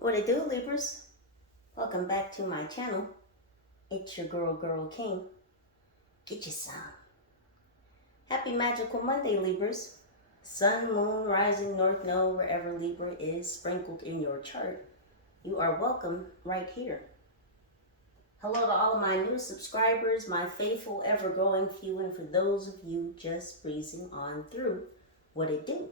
What it do, Libras? Welcome back to my channel. It's your girl King. Get you some. Happy Magical Monday, Libras. Sun, moon, rising, north node, wherever Libra is sprinkled in your chart, you are welcome right here. Hello to all of my new subscribers, my faithful, ever-growing few, and for those of you just breezing on through, what it do?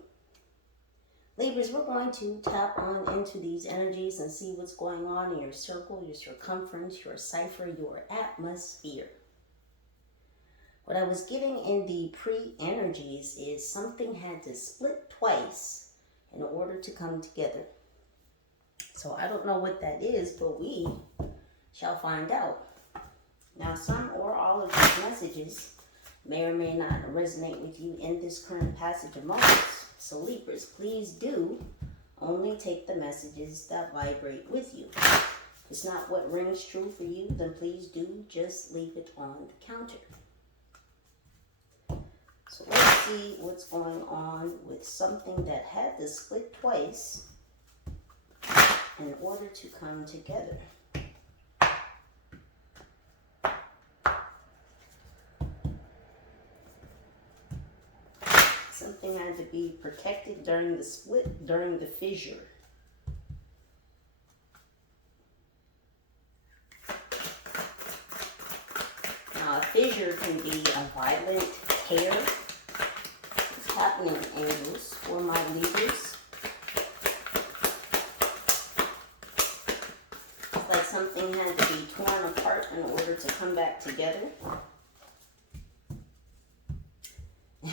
Libras, we're going to tap on into these energies and see what's going on in your circle, your circumference, your cipher, your atmosphere. What I was getting in the pre-energies is something had to split twice in order to come together. So I don't know what that is, but we shall find out. Now, some or all of these messages may or may not resonate with you in this current passage of moments. So Libras, please do only take the messages that vibrate with you. If it's not what rings true for you, then please do just leave it on the counter. So let's see what's going on with something that had to split twice in order to come together. Something had to be protected during the split, during the fissure. Now, a fissure can be a violent tear. What's happening, angels, for my Libras? It's like something had to be torn apart in order to come back together.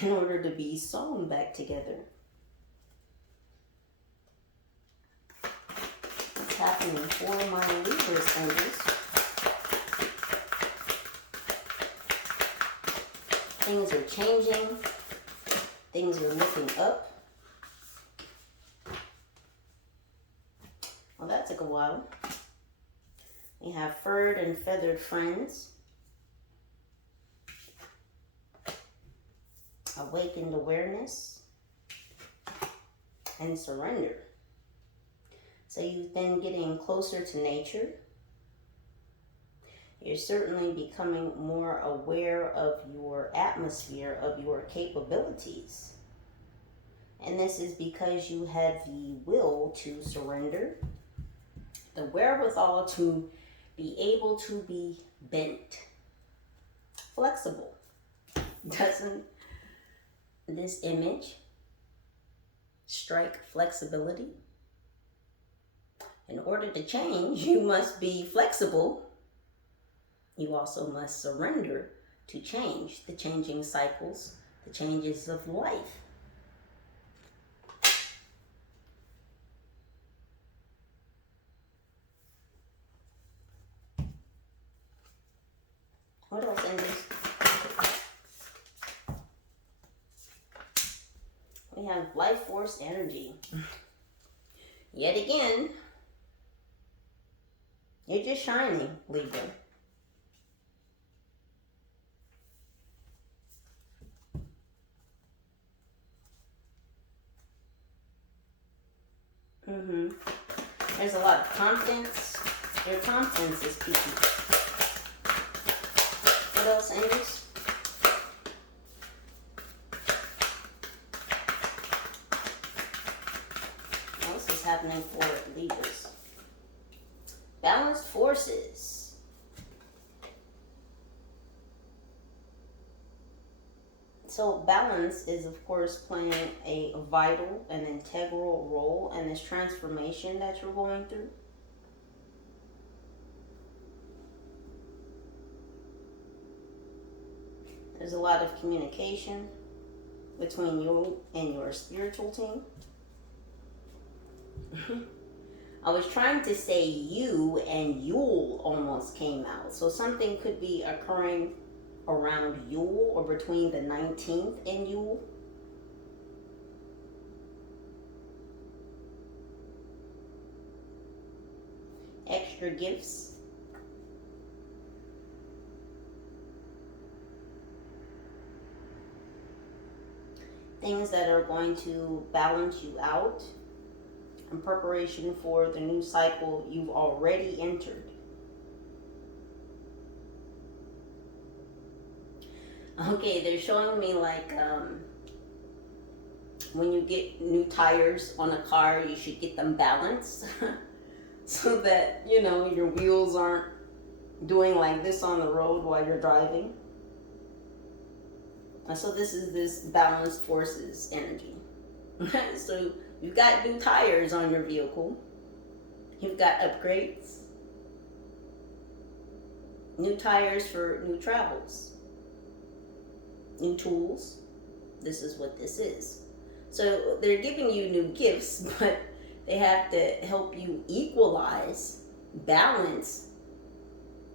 In order to be sewn back together. What's happening for my Libras, angels? Things are changing. Things are looking up. Well, that took a while. We have furred and feathered friends. Awakened awareness and surrender. So you've been getting closer to nature. You're certainly becoming more aware of your atmosphere, of your capabilities. And this is because you had the will to surrender, the wherewithal to be able to be bent, flexible. Doesn't this image strike flexibility? In order to change, you must be flexible. You also must surrender to change, the changing cycles, the changes of life. What else, angels? We have life force energy. Yet again, you're just shining, Libra. There's a lot of confidence. Your confidence is peaking. What else, angels? What else is happening for Libras? Balanced forces. So balance is, of course, playing a vital and integral role in this transformation that you're going through. There's a lot of communication between you and your spiritual team. I was trying to say you, and Yule almost came out. So something could be occurring around Yule or between the 19th and Yule. Extra gifts. Things that are going to balance you out. in preparation for the new cycle you've already entered. Okay, they're showing me like when you get new tires on a car, you should get them balanced so that, you know, your wheels aren't doing like this on the road while you're driving. And so this is this balanced forces energy. So you've got new tires on your vehicle. You've got upgrades. New tires for new travels. New tools. This is what this is. So they're giving you new gifts, but they have to help you equalize, balance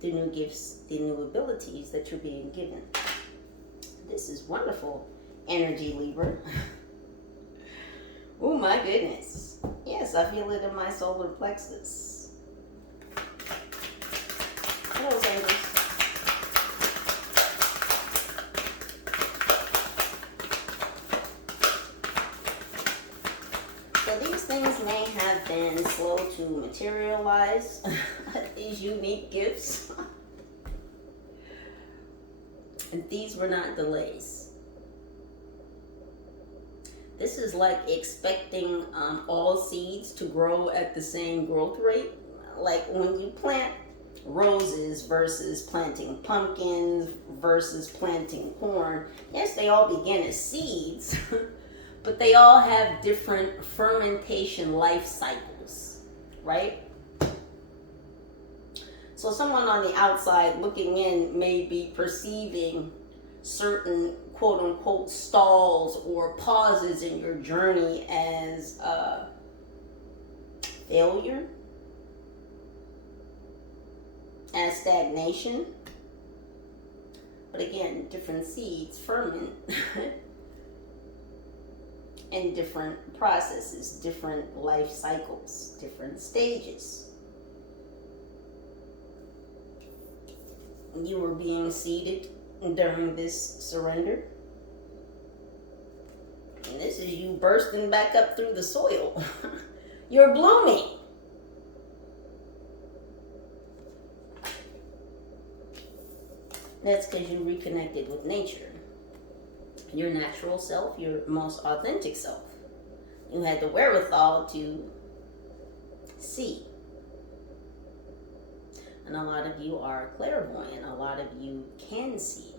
the new gifts, the new abilities that you're being given. This is wonderful energy, Libra. Oh my goodness. Yes, I feel it in my solar plexus. Hello, angels. So these things may have been slow to materialize, these unique gifts. And these were not delays. This is like expecting all seeds to grow at the same growth rate. Like when you plant roses versus planting pumpkins versus planting corn. Yes, they all begin as seeds, but they all have different fermentation life cycles, right? So someone on the outside looking in may be perceiving certain quote unquote stalls or pauses in your journey as failure, as stagnation. But again, different seeds ferment in different processes, different life cycles, different stages. You were being seeded during this surrender. And this is you bursting back up through the soil. You're blooming. That's because you reconnected with nature. Your natural self, your most authentic self. You had the wherewithal to see. And a lot of you are clairvoyant. A lot of you can see.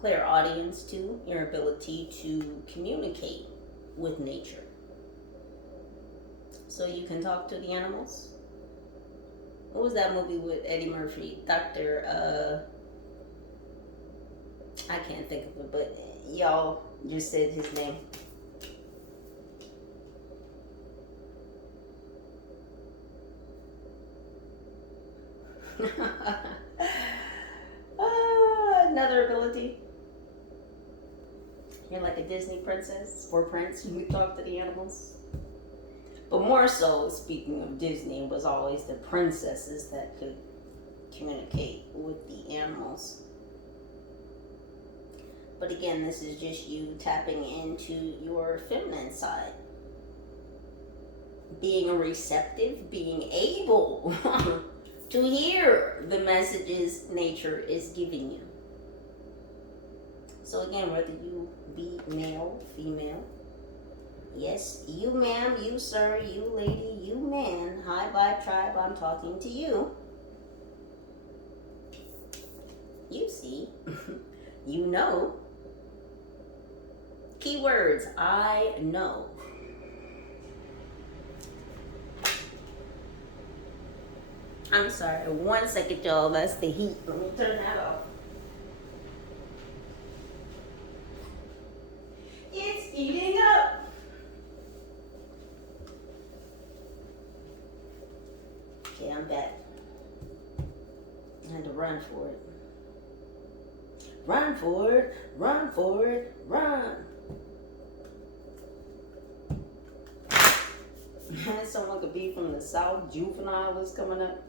Clairaudience too, your ability to communicate with nature. So you can talk to the animals. What was that movie with Eddie Murphy? Dr. I can't think of it, but y'all just said his name. Another ability. You're like a Disney princess or prince. You could talk to the animals. But more so, speaking of Disney, it was always the princesses that could communicate with the animals. But again, this is just you tapping into your feminine side. Being receptive, being able to hear the messages nature is giving you. So again, whether you be male, female, yes, you ma'am, you sir, you lady, you man, hi vibe tribe, I'm talking to you. You see, you know. Keywords, I know. I'm sorry, 1 second, y'all. That's the heat. Let me turn that off. It's eating up. Okay, I'm back. I had to run for it. Run for it, run for it, run. Someone could be from the South. Juvenile was coming up.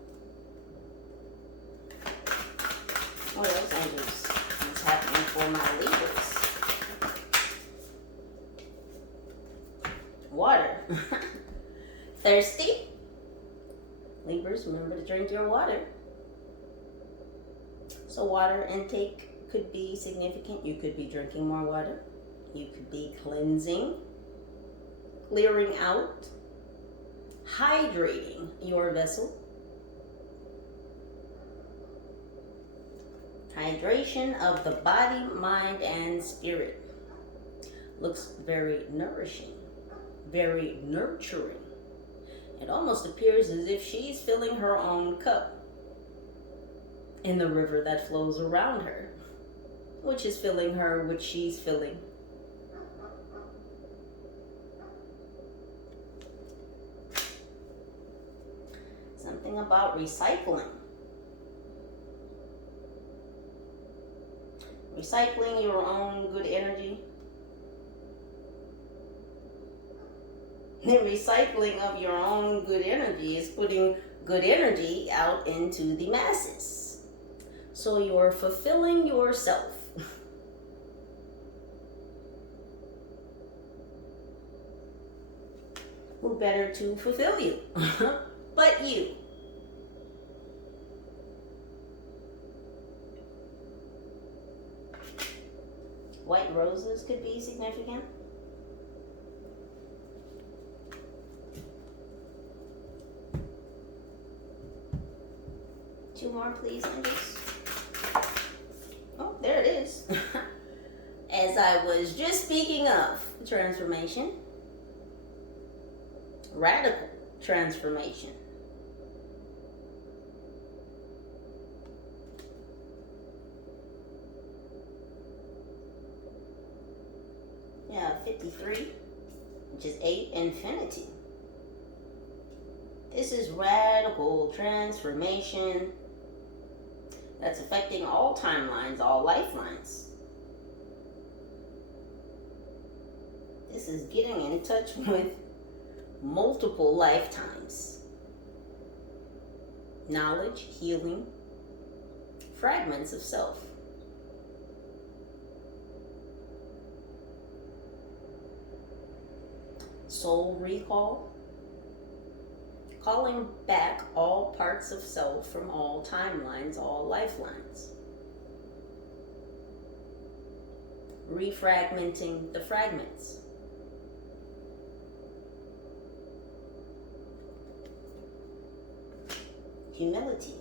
What else angels is happening for my Libras? Thirsty? Libras, remember to drink your water. So water intake could be significant. You could be drinking more water. You could be cleansing, clearing out, hydrating your vessel. Hydration of the body, mind, and spirit. Looks very nourishing, very nurturing. It almost appears as if she's filling her own cup in the river that flows around her, which is filling her, which she's filling. Something about recycling. Recycling your own good energy. The recycling of your own good energy is putting good energy out into the masses. So you're fulfilling yourself. Who better to fulfill you but you? White roses could be significant. Two more, please, Angels. Oh, there it is. As I was just speaking of transformation, radical transformation. Yeah, 53, which is 8, infinity. This is radical transformation that's affecting all timelines, all lifelines. This is getting in touch with multiple lifetimes. Knowledge, healing, fragments of self. Soul recall, calling back all parts of self from all timelines, all lifelines. Refragmenting the fragments. Humility.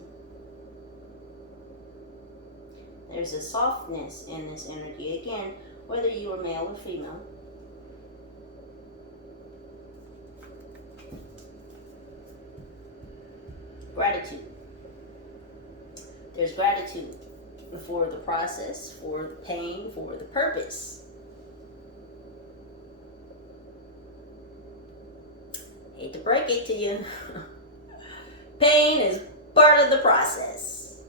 There's a softness in this energy, again, whether you are male or female. Gratitude. There's gratitude for the process, for the pain, for the purpose. Hate to break it to you. Pain is part of the process.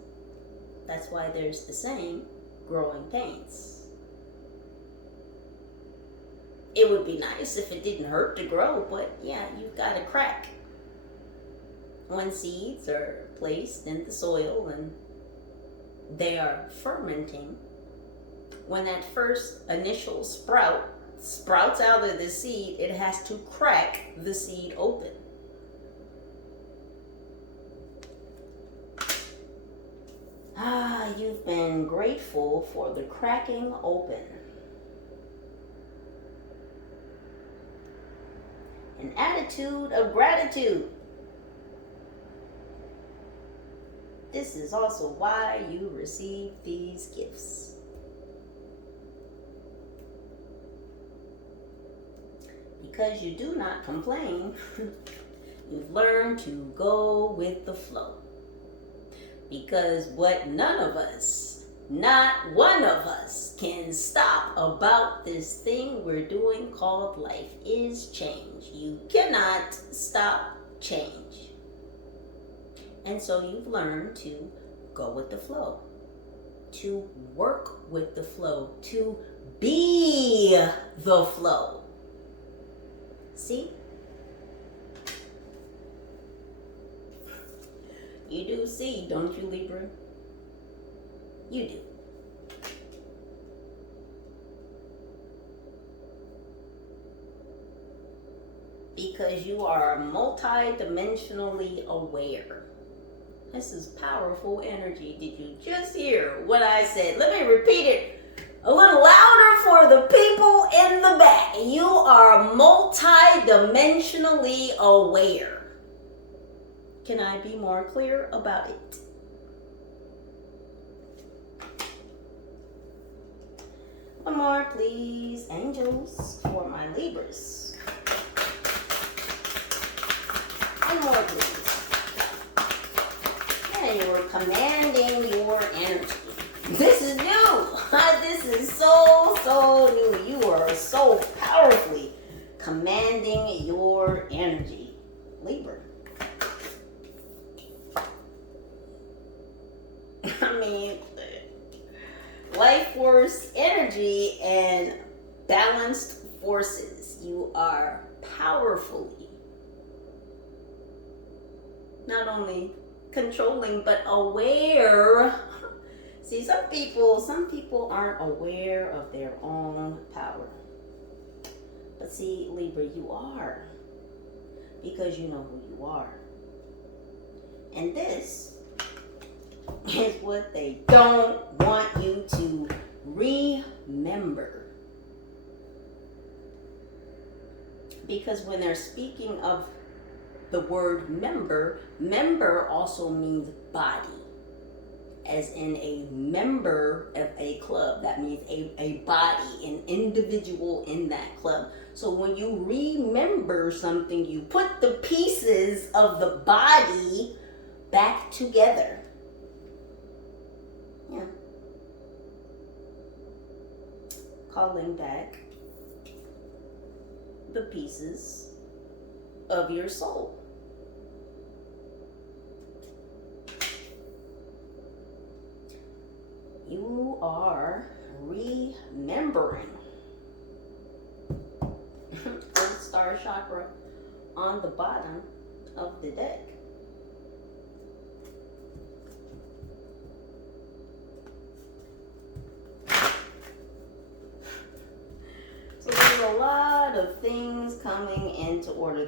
That's why there's the saying, growing pains. It would be nice if it didn't hurt to grow, but yeah, you've got to crack. When seeds are placed in the soil and they are fermenting, when that first initial sprout sprouts out of the seed, it has to crack the seed open. You've been grateful for the cracking open. An attitude of gratitude. This is also why you receive these gifts. Because you do not complain, you've learned to go with the flow. Because what none of us, not one of us, can stop about this thing we're doing called life is change. You cannot stop change. And so you've learned to go with the flow, to work with the flow, to be the flow. See? You do see, don't you, Libra? You do. because you are multi-dimensionally aware. This is powerful energy. Did you just hear what I said? Let me repeat it a little louder for the people in the back. You are multi-dimensionally aware. Can I be more clear about it? One more, please, angels, for my Libras. One more, please. Yeah, you're commanding your energy. This is new. This is so new. You are so powerfully commanding your energy, Libra. I mean, life force energy and balanced forces. You are powerfully not only controlling but aware. See, some people aren't aware of their own power. But see, Libra, you are, because you know who you are. And this is what they don't want you to remember. Because when they're speaking of the word member also means body. As in a member of a club. That means a body, an individual in that club. So when you remember something, you put the pieces of the body back together. Yeah. Calling back the pieces of your soul. You are remembering. Earth star chakra on the bottom of the deck. So there's a lot of things coming into order.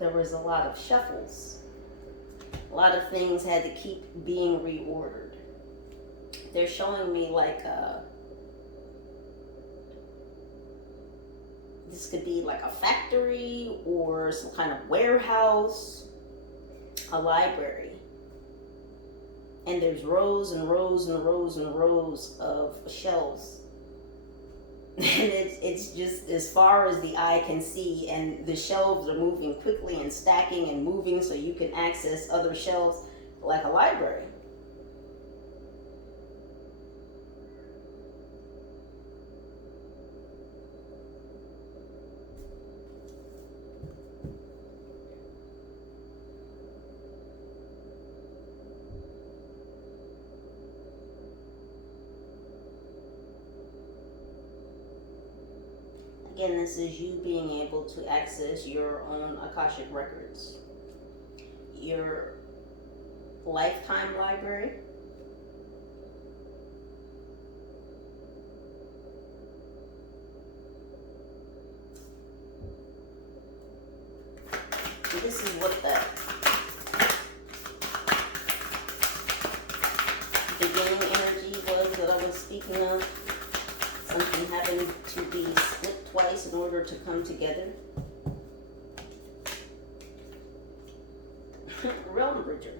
There was a lot of shuffles. A lot of things had to keep being reordered. They're showing me like this could be like a factory or some kind of warehouse, a library. And there's rows and rows and rows and rows of shelves. And it's just as far as the eye can see, and the shelves are moving quickly and stacking and moving so you can access other shelves like a library. Again, this is you being able to access your own Akashic records, your lifetime library, this is what the beginning energy was that I was speaking of. Something having to be split twice in order to come together. Realm Bridger.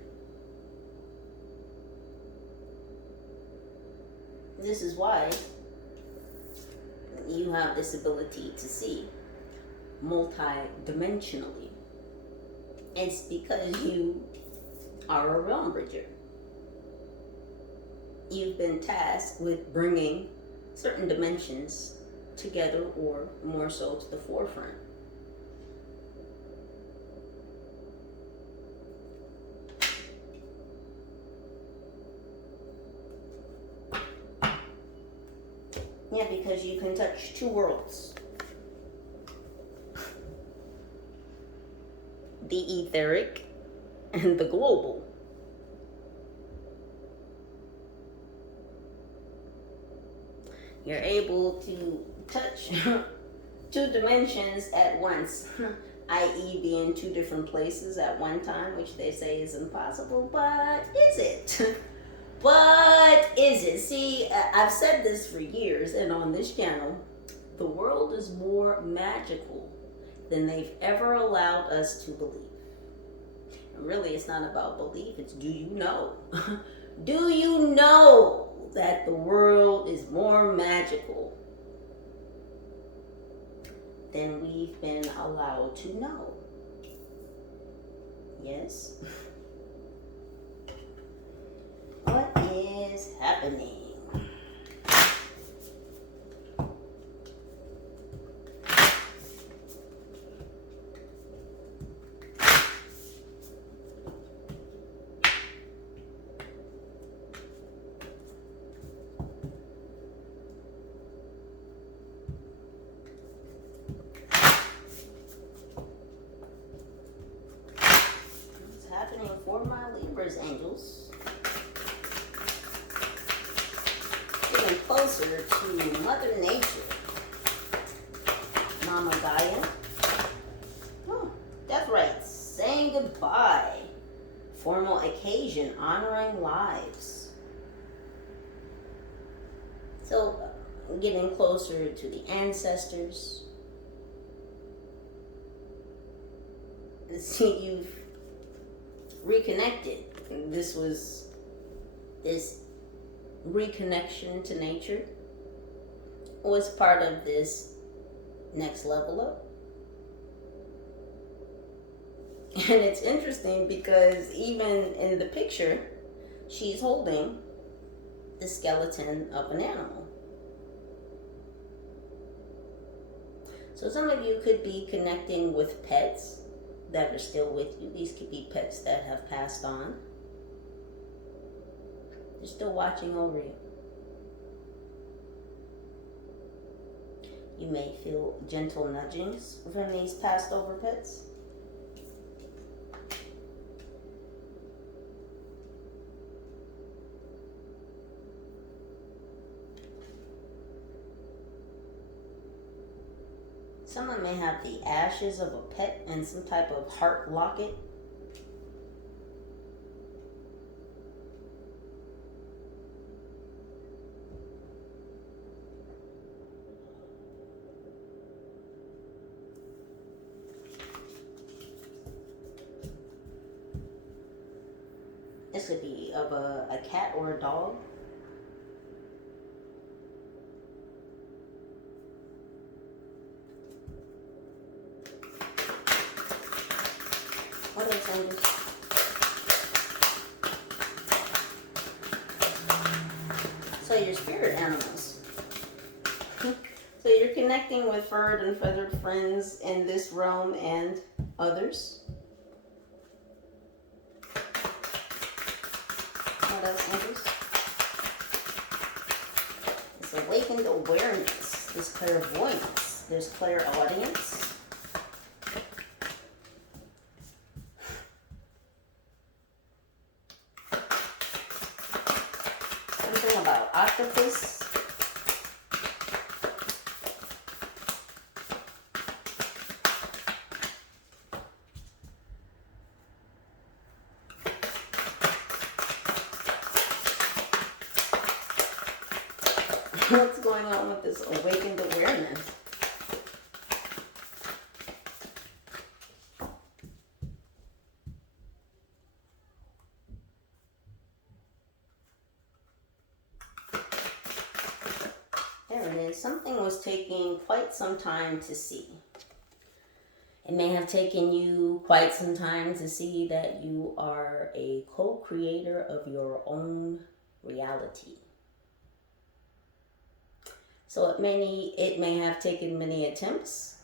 This is why you have this ability to see multi-dimensionally. It's because you are a Realm Bridger. You've been tasked with bringing certain dimensions together, or more so to the forefront. Yeah, because you can touch two worlds. The etheric and the global. You're able to touch two dimensions at once. i.e. be in two different places at one time, which they say is impossible, but is it? But is it? See, I've said this for years, and on this channel, the world is more magical than they've ever allowed us to believe. And really, it's not about belief, it's do you know? Do you know that the world is more magical than we've been allowed to know? Yes? What is happening? What's happening for my Libras, angels? Getting closer to Mother Nature. Mama Gaia. Oh, death rites. Saying goodbye. Formal occasion. Honoring lives. So, getting closer to the ancestors. See, you've reconnected. This reconnection to nature was part of this next level up. And it's interesting because even in the picture, she's holding the skeleton of an animal. So some of you could be connecting with pets that are still with you. These could be pets that have passed on. They're still watching over you. You may feel gentle nudgings from these passed over pets. Someone may have the ashes of a pet and some type of heart locket. This could be of a cat or a dog. What else, angels? So your spirit animals. So you're connecting with furred and feathered friends in this realm and others. What else, angels? This awakened awareness, this clairvoyance, there's clairaudience. Something about octopus. What's going on with this awakened awareness? There it is. Something was taking quite some time to see. It may have taken you quite some time to see that you are a co-creator of your own reality. So it may have taken many attempts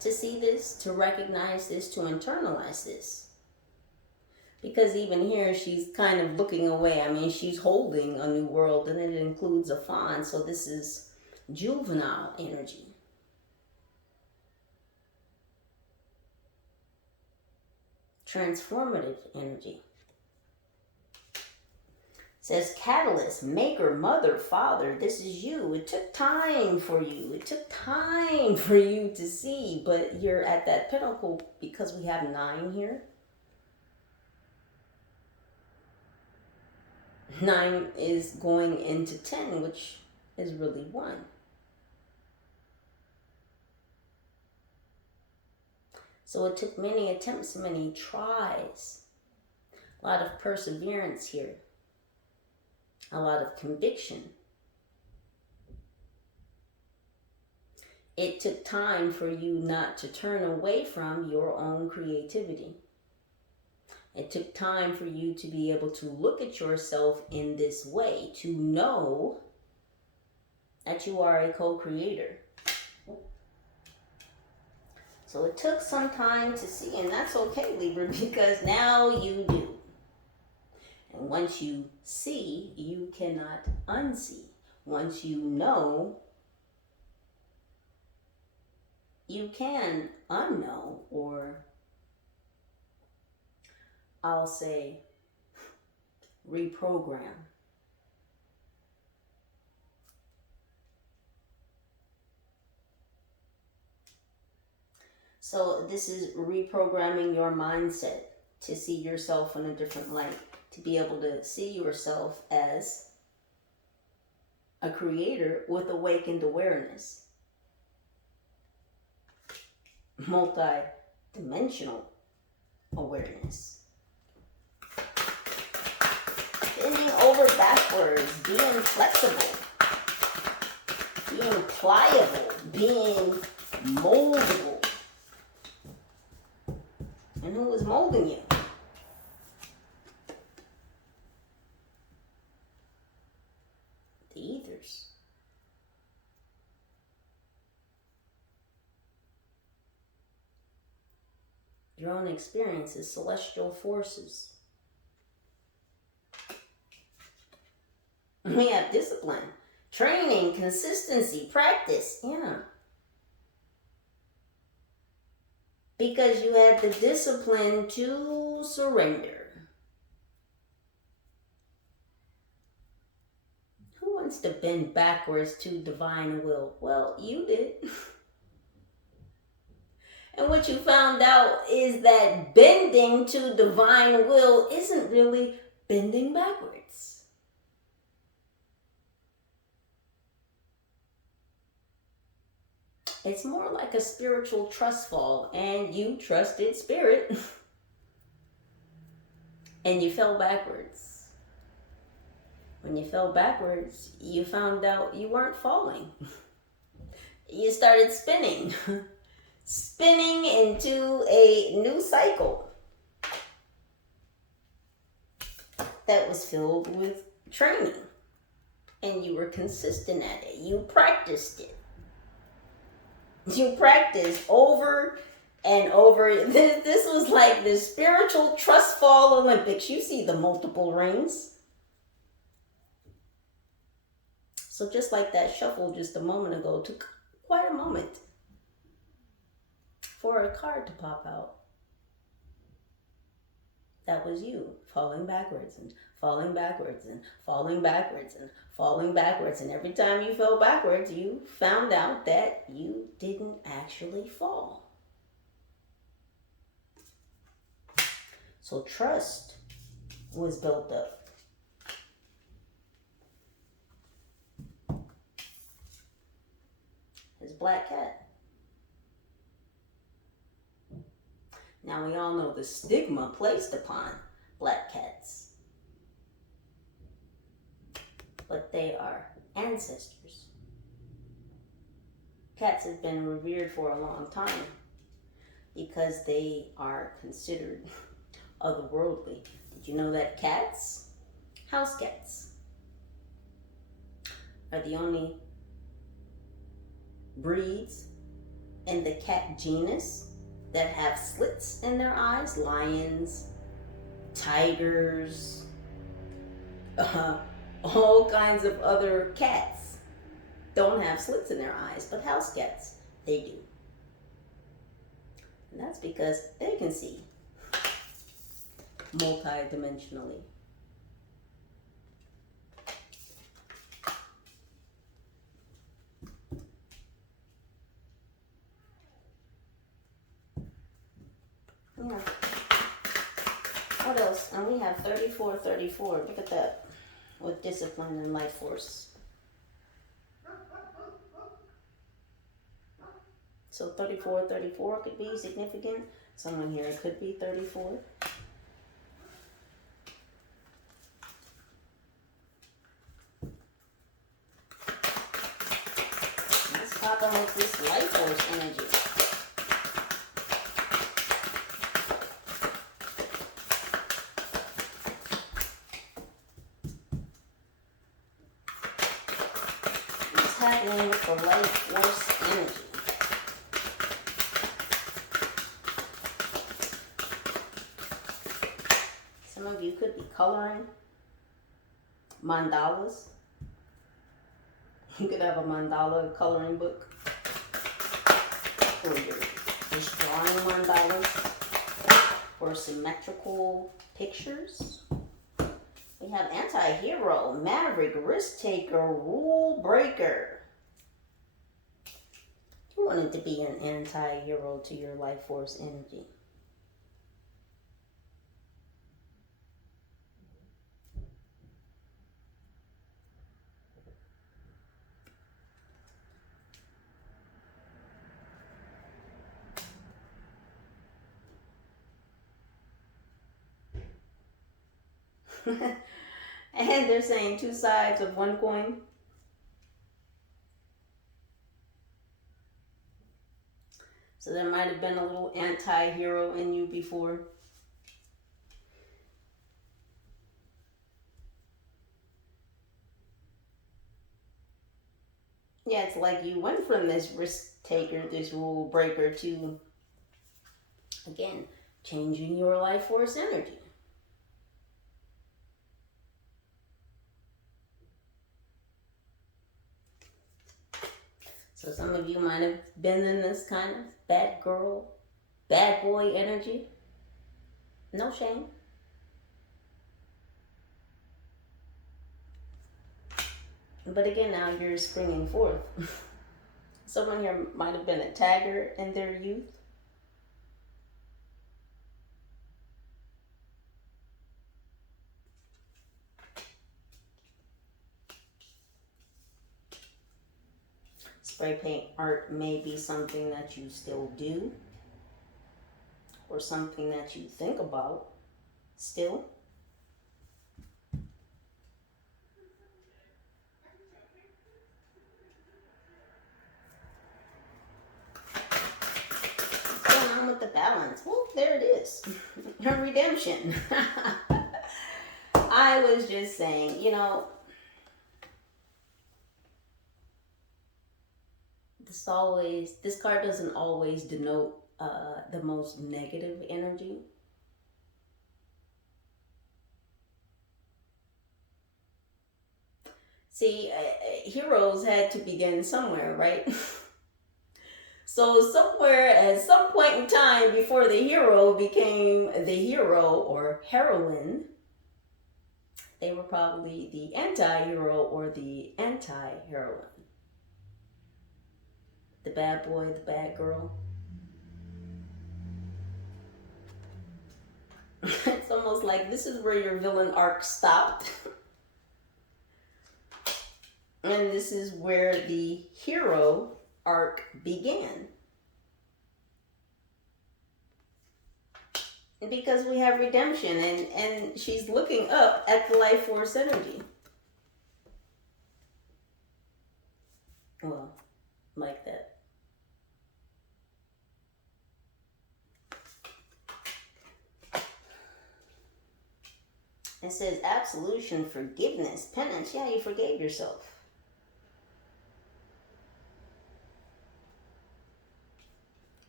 to see this, to recognize this, to internalize this. Because even here, she's kind of looking away. I mean, she's holding a new world, and it includes a fawn. So this is juvenile energy. Transformative energy. says catalyst, maker, mother, father. This is you. It took time for you. It took time for you to see, but you're at that pinnacle because we have 9 here. 9 is going into 10, which is really 1. So it took many attempts, many tries, a lot of perseverance here, a lot of conviction. It took time for you not to turn away from your own creativity. It took time for you to be able to look at yourself in this way, to know that you are a co-creator. So it took some time to see, and that's okay, Libra, because now you do. And once you see, you cannot unsee. Once you know, you can unknow, or I'll say reprogram. So this is reprogramming your mindset to see yourself in a different light, to be able to see yourself as a creator with awakened awareness. Multi-dimensional awareness. Bending over backwards, being flexible, being pliable, being moldable. And who is molding you? The ethers. Your own experiences, celestial forces. We have discipline, training, consistency, practice. Yeah. Because you had the discipline to surrender. Who wants to bend backwards to divine will? Well, you did. And what you found out is that bending to divine will isn't really bending backwards. It's more like a spiritual trust fall, and you trusted spirit and you fell backwards. When you fell backwards, you found out you weren't falling. You started spinning, spinning into a new cycle that was filled with training, and you were consistent at it. You practiced it. You practiced over and over. This was like the spiritual trust fall Olympics. You see the multiple rings. So just like that shuffle just a moment ago, took quite a moment for a card to pop out. That was you falling backwards and falling backwards and falling backwards and falling backwards. And every time you fell backwards, you found out that you didn't actually fall. So trust was built up. His black cat. Now we all know the stigma placed upon black cats. But they are ancestors. Cats have been revered for a long time because they are considered otherworldly. Did you know that cats, house cats, are the only breeds in the cat genus that have slits in their eyes? Lions, tigers, all kinds of other cats don't have slits in their eyes, but house cats, they do. And that's because they can see multi-dimensionally. what else? And we have 34, 34. Look at that. With discipline and life force. So 34, 34 could be significant. Someone here could be 34. Let's pop on with this life force energy. What's happening with the life force energy? Some of you could be coloring mandalas. You could have a mandala coloring book. Or you're just drawing mandalas. Or symmetrical pictures. We have anti-hero, maverick, risk taker, rule breaker. You wanted to be an anti-hero to your life force energy. And they're saying two sides of one coin. So there might have been a little anti-hero in you before. Yeah, it's like you went from this risk taker, this rule breaker, to, again, changing your life force energy. So some of you might have been in this kind of bad girl, bad boy energy. No shame. But again, now you're springing forth. Someone here might have been a tagger in their youth. Spray paint art may be something that you still do, or something that you think about still. What's going on with the balance? Well, there it is. Her redemption. I was just saying, you know, this card doesn't always denote the most negative energy. See, heroes had to begin somewhere, right? So somewhere at some point in time before the hero became the hero or heroine, they were probably the anti-hero or the anti-heroine. The bad boy, the bad girl. It's almost like this is where your villain arc stopped. And this is where the hero arc began. Because we have redemption, and she's looking up at the life force energy. Well, like that. It says absolution, forgiveness, penance. Yeah, you forgave yourself.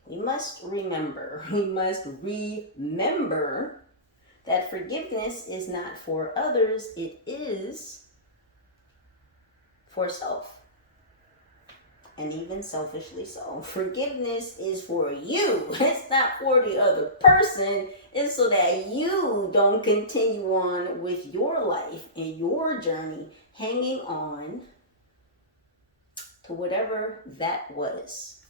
We must remember that forgiveness is not for others, it is for self. And even selfishly so. Forgiveness is for you. It's not for the other person. It's so that you don't continue on with your life and your journey, hanging on to whatever that was.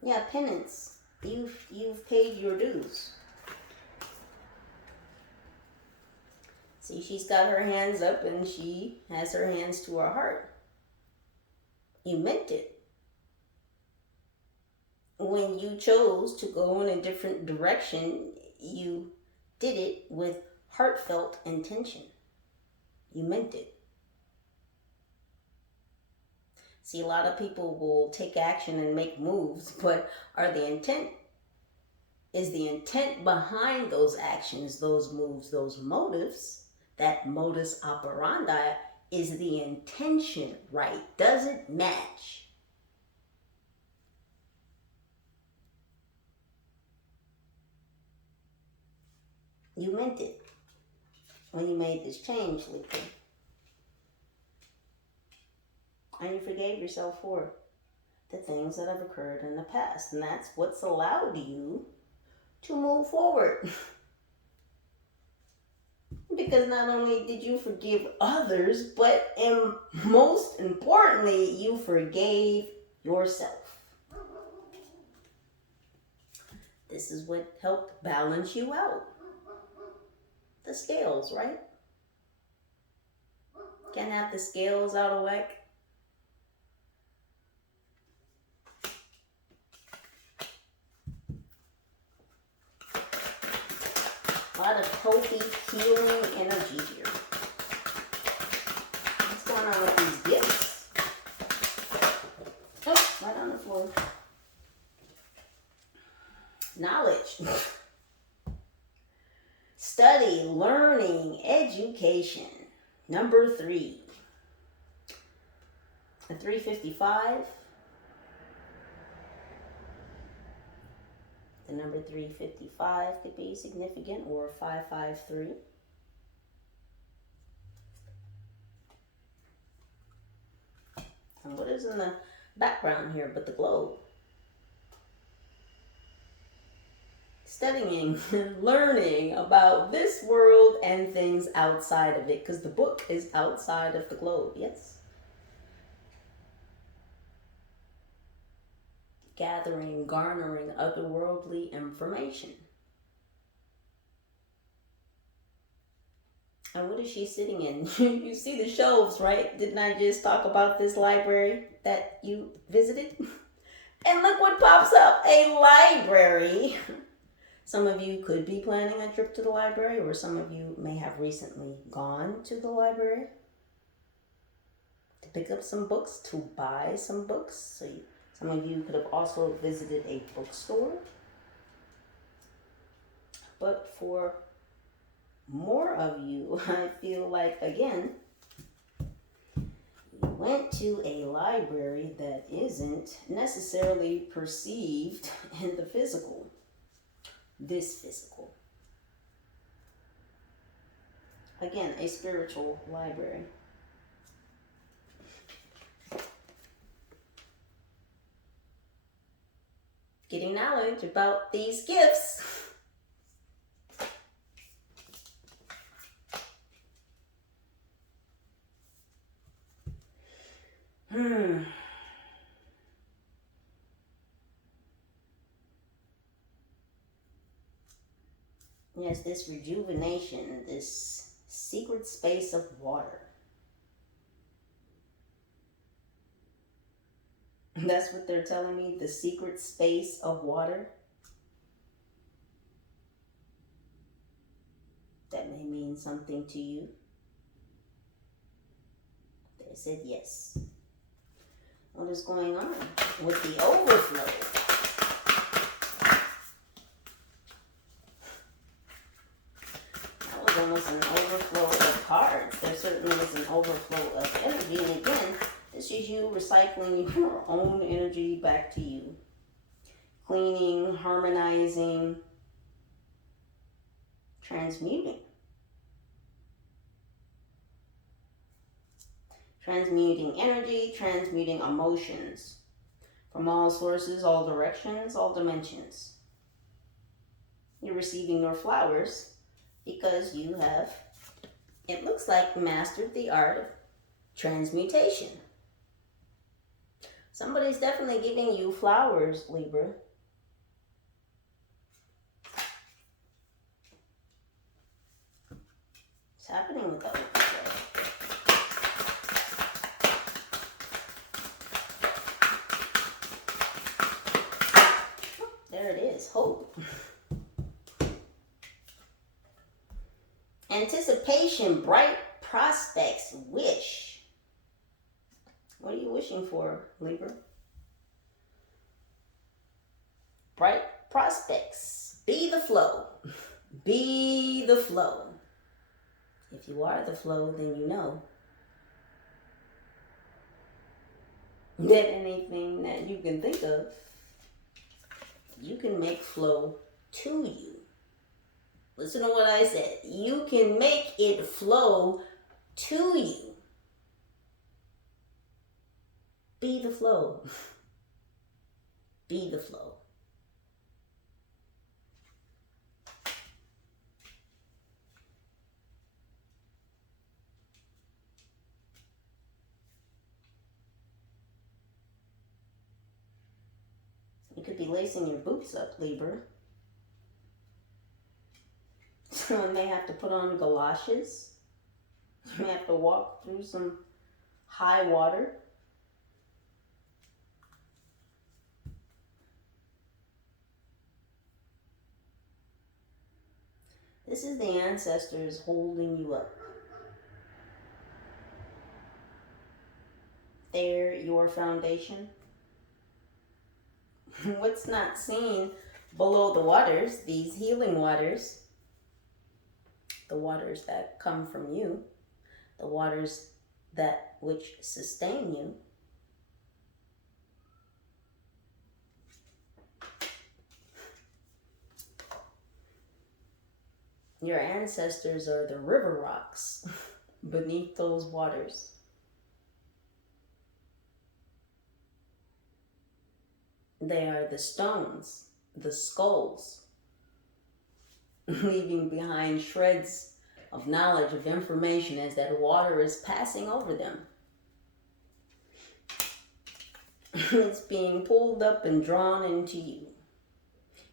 Yeah, penance. You've paid your dues. See, she's got her hands up and she has her hands to her heart. You meant it. When you chose to go in a different direction, you did it with heartfelt intention. You meant it. See, a lot of people will take action and make moves, but is the intent behind those actions, those moves, those motives, that modus operandi, is the intention right? Does it match? You meant it when you made this change, Libra. And you forgave yourself for the things that have occurred in the past. And that's what's allowed you to move forward. Because not only did you forgive others, but most importantly, you forgave yourself. This is what helped balance you out. The scales, right? Can't have the scales out of whack. A lot of healthy, healing energy here. What's going on with these gifts? Oh, right on the floor. Knowledge. Study, learning, education. Number 3. A 355. The number 355 could be significant, or 553. And what is in the background here but the globe? Studying, learning about this world and things outside of it, because the book is outside of the globe, yes? Gathering, garnering otherworldly information. And what is she sitting in? You see the shelves, right? Didn't I just talk about this library that you visited? And look what pops up, a library. Some of you could be planning a trip to the library, or some of you may have recently gone to the library to pick up some books, to buy some books. Some of you could have also visited a bookstore. But for more of you, I feel like, again, you went to a library that isn't necessarily perceived in the physical. This physical. Again, a spiritual library. Getting knowledge about these gifts. Yes, this rejuvenation, this secret space of water. That's what they're telling me, the secret space of water. That may mean something to you. They said yes. What is going on with the overflow? That was almost an overflow of cards. There certainly was an overflow of energy. And again, this is you recycling your own energy back to you. Cleaning, harmonizing, transmuting. Transmuting energy, transmuting emotions from all sources, all directions, all dimensions. You're receiving your flowers because you have, it looks like, mastered the art of transmutation. Somebody's definitely giving you flowers, Libra. What's happening with that flow? There it is, hope. Anticipation, bright prospects, wish. What are you wishing for, Libra? Bright prospects. Be the flow. Be the flow. If you are the flow, then you know that anything that you can think of, you can make flow to you. Listen to what I said. You can make it flow to you. Be the flow. Be the flow. You could be lacing your boots up, Libra. Someone may have to put on galoshes. You may have to walk through some high water. This is the ancestors holding you up. They're your foundation. What's not seen below the waters, these healing waters, the waters that come from you, the waters that which sustain you, your ancestors are the river rocks beneath those waters. They are the stones, the skulls, leaving behind shreds of knowledge, of information as that water is passing over them. It's being pulled up and drawn into you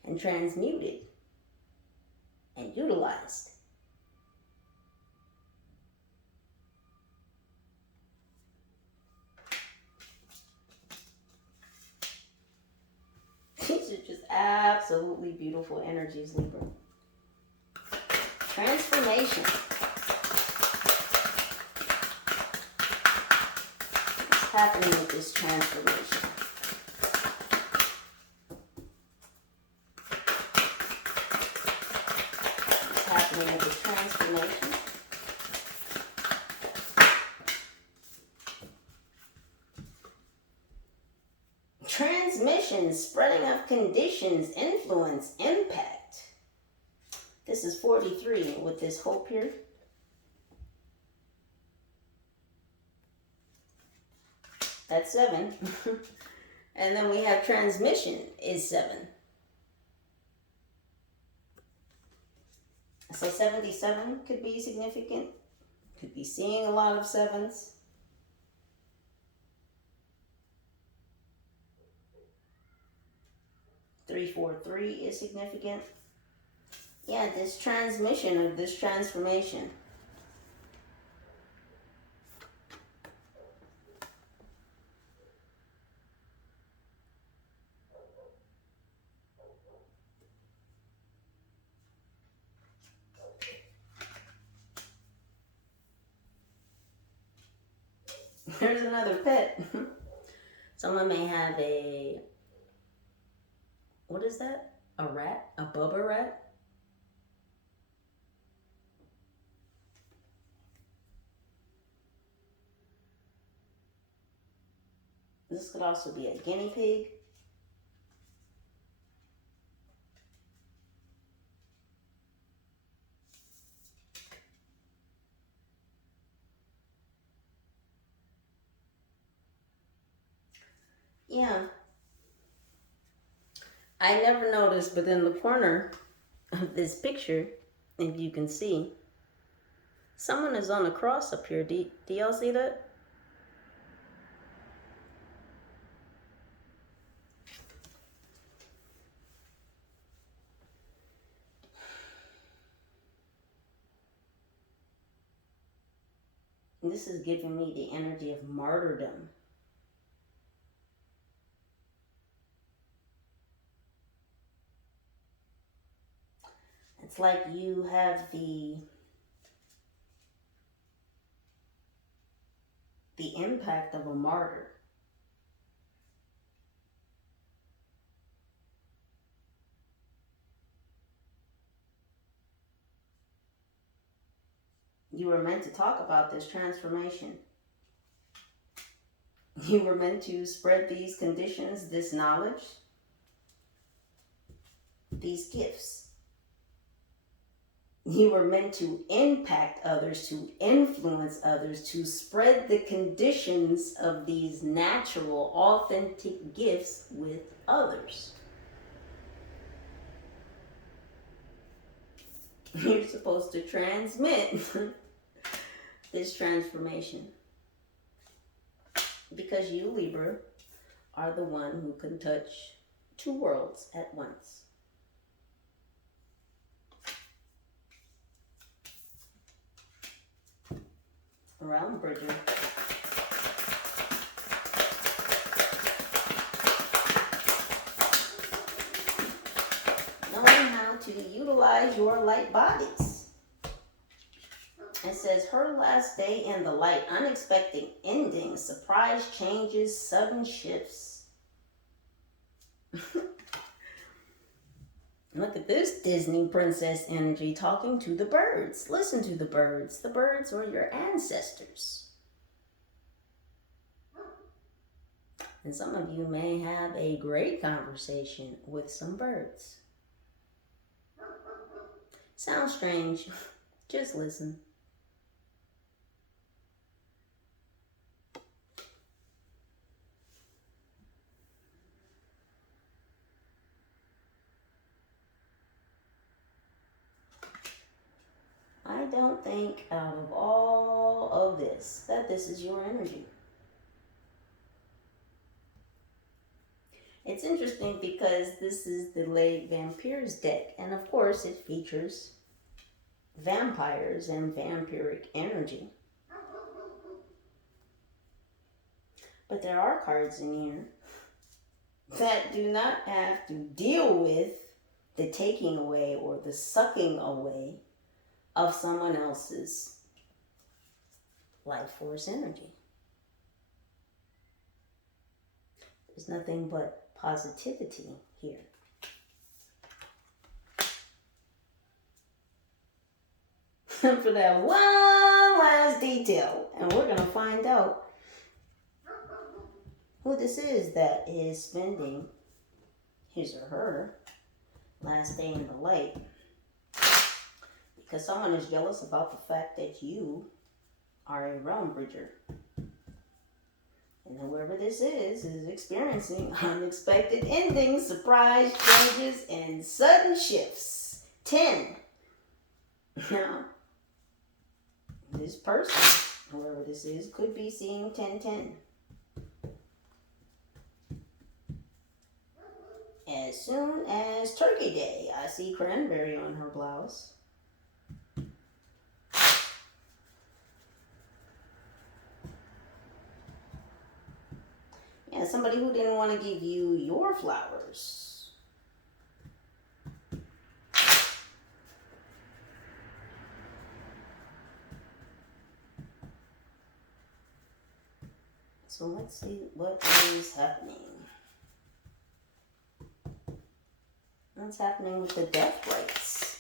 and transmuted and utilized. These are just absolutely beautiful energies, Libra. Transformation. What's happening with this transformation? What's happening with this transformation? Transmission, spreading of conditions, influence, impact. This is 43 with this hope here. That's 7. And then we have transmission is 7. So 77 could be significant. Could be seeing a lot of 7s. Three, 4, 3 is significant. Yeah, this transmission of this transformation. There's another pet. Someone may have a, what is that? A rat? A bubba rat? This could also be a guinea pig. Yeah. I never noticed, but in the corner of this picture, if you can see, someone is on a cross up here. Do y'all see that? This is giving me the energy of martyrdom. It's like you have the impact of a martyr. You were meant to talk about this transformation. You were meant to spread these conditions, this knowledge, these gifts. You were meant to impact others, to influence others, to spread the conditions of these natural, authentic gifts with others. You're supposed to transmit this transformation. Because you, Libra, are the one who can touch two worlds at once. Realm Bridger. Knowing how to utilize your light bodies. It says, her last day in the light, unexpected endings, surprise changes, sudden shifts. Look at this Disney princess energy talking to the birds. Listen to the birds. The birds are your ancestors. And some of you may have a great conversation with some birds. Sounds strange. Just listen. I don't think out of all of this that this is your energy. It's interesting because this is the Les Vampires deck, and of course it features vampires and vampiric energy. But there are cards in here that do not have to deal with the taking away or the sucking away of someone else's life force energy. There's nothing but positivity here. For that one last detail, and we're going to find out who this is that is spending his or her last day in the light. Because someone is jealous about the fact that you are a realm bridger. And whoever this is experiencing unexpected endings, surprise changes, and sudden shifts. 10. Now, this person, whoever this is, could be seeing 10-10. As soon as Turkey Day, I see cranberry on her blouse. Yeah, somebody who didn't want to give you your flowers. So let's see what is happening. What's happening with the death rites?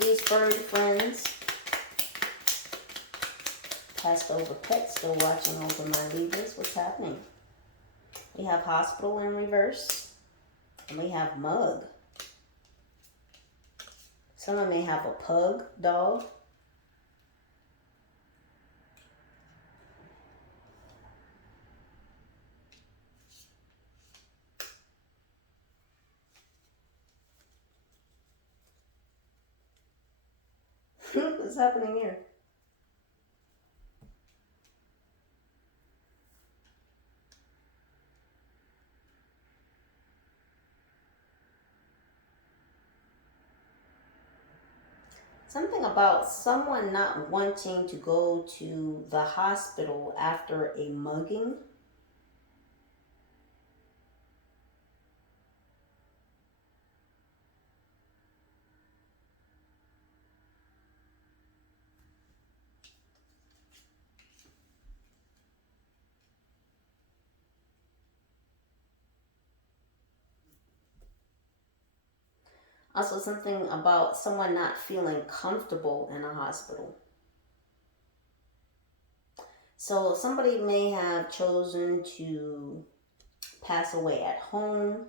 These furry friends. Passed over pets still watching over my Libras. What's happening? We have hospital in reverse. And we have mug. Someone may have a pug dog. What's happening here? Something about someone not wanting to go to the hospital after a mugging. Also, something about someone not feeling comfortable in a hospital. So, somebody may have chosen to pass away at home,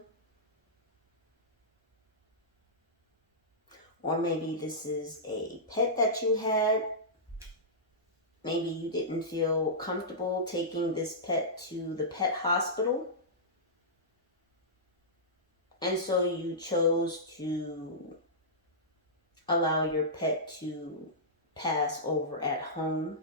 or maybe this is a pet that you had. Maybe you didn't feel comfortable taking this pet to the pet hospital, and so you chose to allow your pet to pass over at home.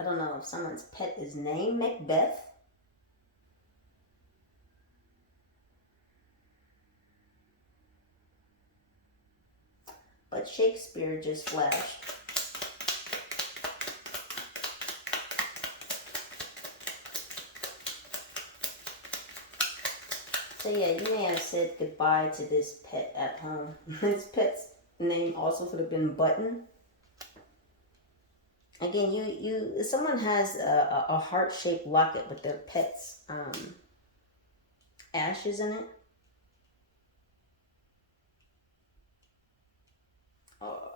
I don't know if someone's pet is named Macbeth. But Shakespeare just flashed. So yeah, you may have said goodbye to this pet at home. This pet's name also could have been Button. Again, someone has a heart-shaped locket with their pet's ashes in it.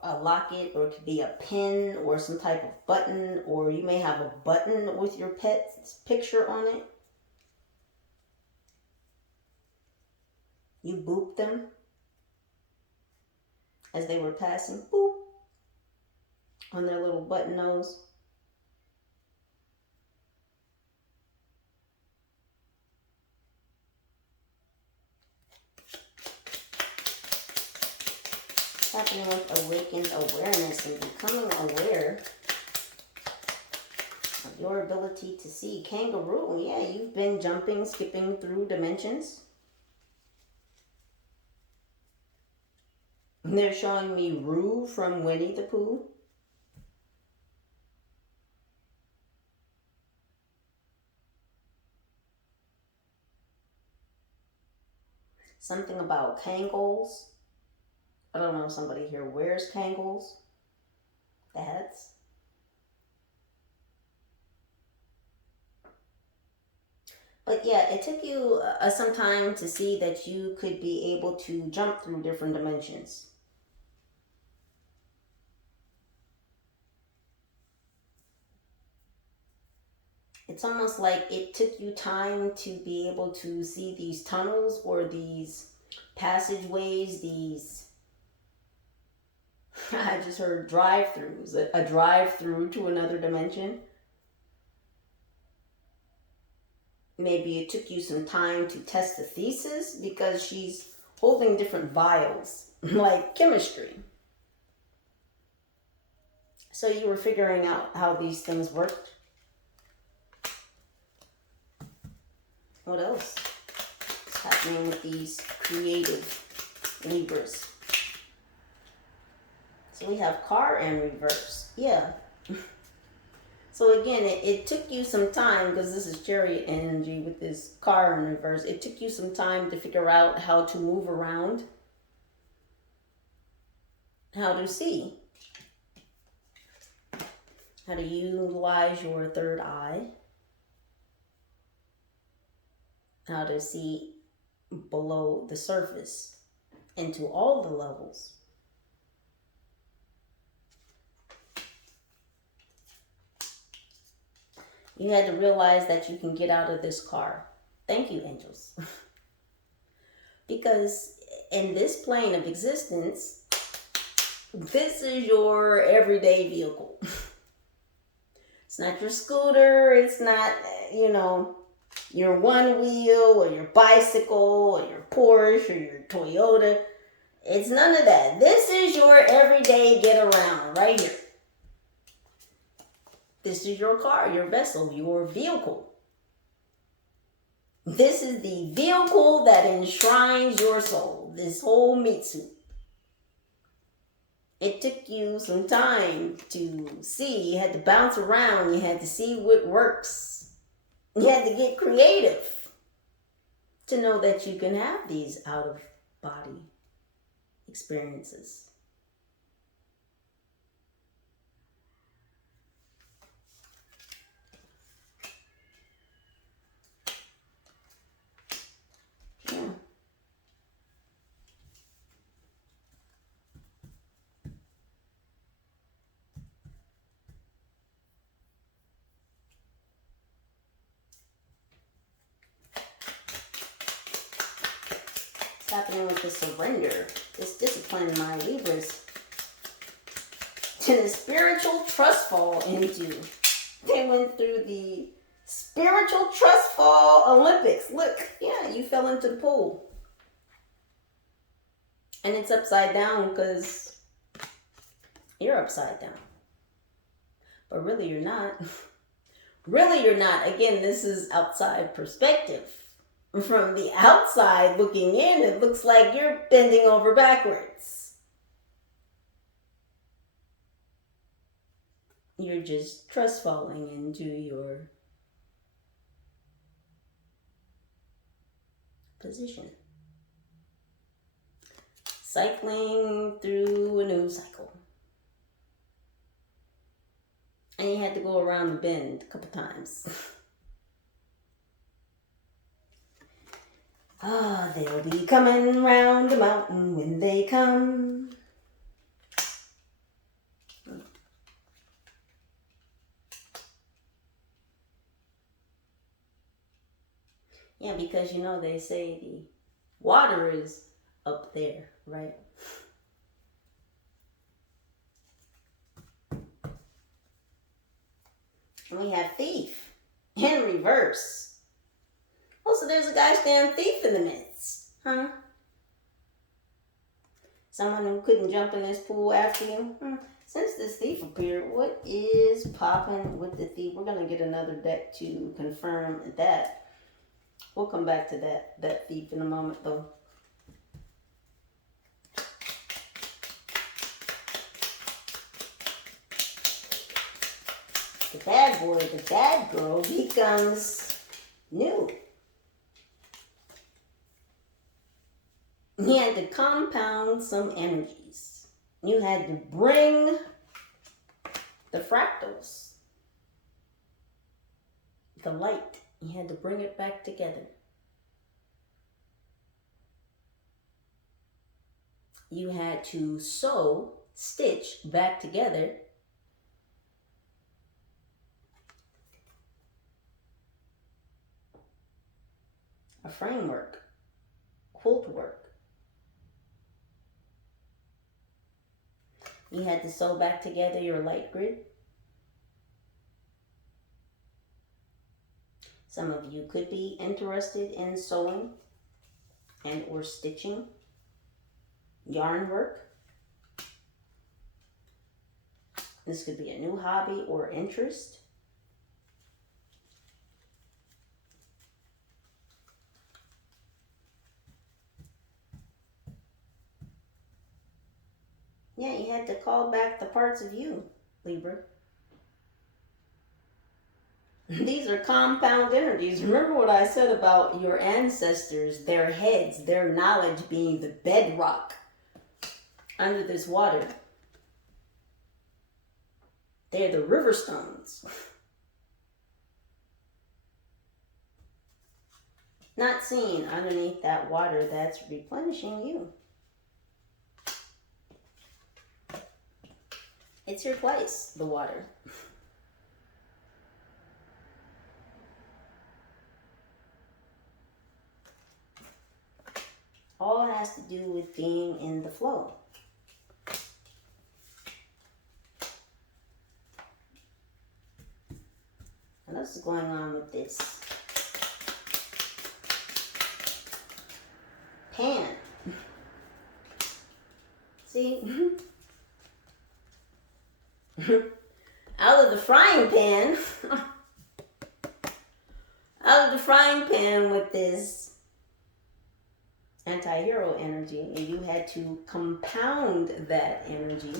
A locket, or it could be a pin or some type of button, or you may have a button with your pet's picture on it. You booped them as they were passing, boop, on their little button nose. Happening with awakened awareness and becoming aware of your ability to see. Kangaroo, yeah, you've been jumping, skipping through dimensions. They're showing me Roo from Winnie the Pooh. Something about Kangles. I don't know if somebody here wears Kangles. The hats. But yeah, it took you some time to see that you could be able to jump through different dimensions. It's almost like it took you time to be able to see these tunnels or these passageways, these, I just heard drive-throughs, a drive-through to another dimension. Maybe it took you some time to test the thesis because she's holding different vials, like chemistry. So you were figuring out how these things worked. What else is happening with these creative Libras? So we have car in reverse. Yeah. So again, it took you some time, because this is chariot energy with this car in reverse. It took you some time to figure out how to move around, how to see, how to utilize your third eye, how to see below the surface into all the levels. You had to realize that you can get out of this car. Thank you, angels. Because in this plane of existence, this is your everyday vehicle. It's not your scooter. It's not, your one wheel or your bicycle or your Porsche or your Toyota. It's none of that. This is your everyday get around right here. This is your car, your vessel, your vehicle. This is the vehicle that enshrines your soul, this whole meat suit. It took you some time to see. You had to bounce around. You had to see what works. You had to get creative to know that you can have these out-of-body experiences. Yeah. What's happening with the surrender? This discipline, my Libras, to the spiritual trust fall into. They went through the spiritual trust fall Olympics. Look, yeah, you fell into the pool. And it's upside down because you're upside down. But really you're not. Really you're not. Again, this is outside perspective. From the outside looking in, it looks like you're bending over backwards. You're just trust falling into your position. Cycling through a new cycle. And you had to go around the bend a couple times. Ah, they'll be coming round the mountain when they come. Yeah, because you know they say the water is up there, right? And we have thief in reverse. Oh, so there's a gosh damn thief in the midst, huh? Someone who couldn't jump in this pool after you. Since this thief appeared, what is popping with the thief? We're going to get another deck to confirm that. We'll come back to that thief in a moment, though. The bad boy, the bad girl becomes new. You had to compound some energies. You had to bring the fractals, the light. You had to bring it back together. You had to sew, stitch back together a framework, quilt work. You had to sew back together your light grid. Some of you could be interested in sewing and or stitching, yarn work. This could be a new hobby or interest. Yeah, you had to call back the parts of you, Libra. These are compound energies. Remember what I said about your ancestors, their heads, their knowledge being the bedrock under this water. They're the river stones. Not seen underneath that water that's replenishing you. It's your place, the water. All has to do with being in the flow. And what's going on with this pan? See? out of the frying pan, out of the frying pan with this anti-hero energy, and you had to compound that energy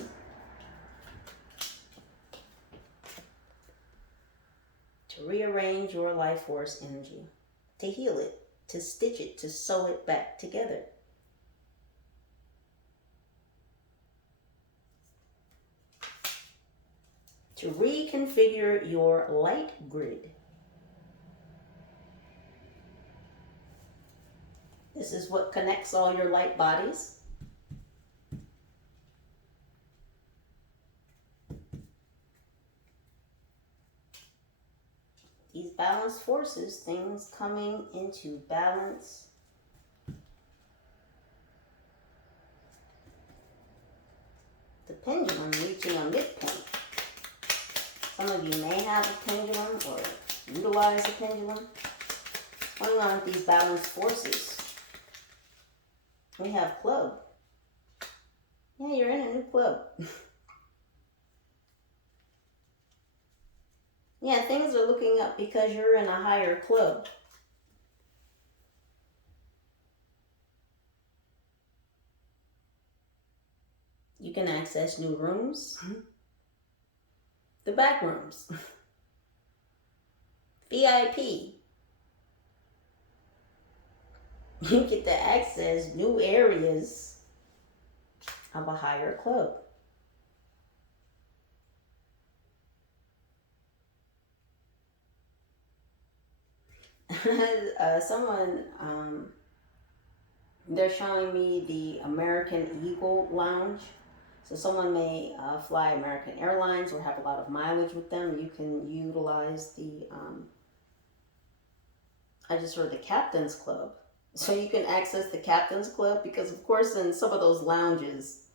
to rearrange your life force energy, to heal it, to stitch it, to sew it back together. To reconfigure your light grid. This is what connects all your light bodies. These balanced forces, things coming into balance. The pendulum reaching a midpoint. Some of you may have a pendulum or utilize a pendulum. What's going on with these balanced forces? We have club. Yeah, you're in a new club. Yeah, things are looking up because you're in a higher club. You can access new rooms. The back rooms. VIP. You get to access new areas of a higher club. Someone, they're showing me the American Eagle Lounge. So someone may fly American Airlines or have a lot of mileage with them. You can utilize the, I just heard the Captain's Club. So you can access the Captain's Club because, of course, in some of those lounges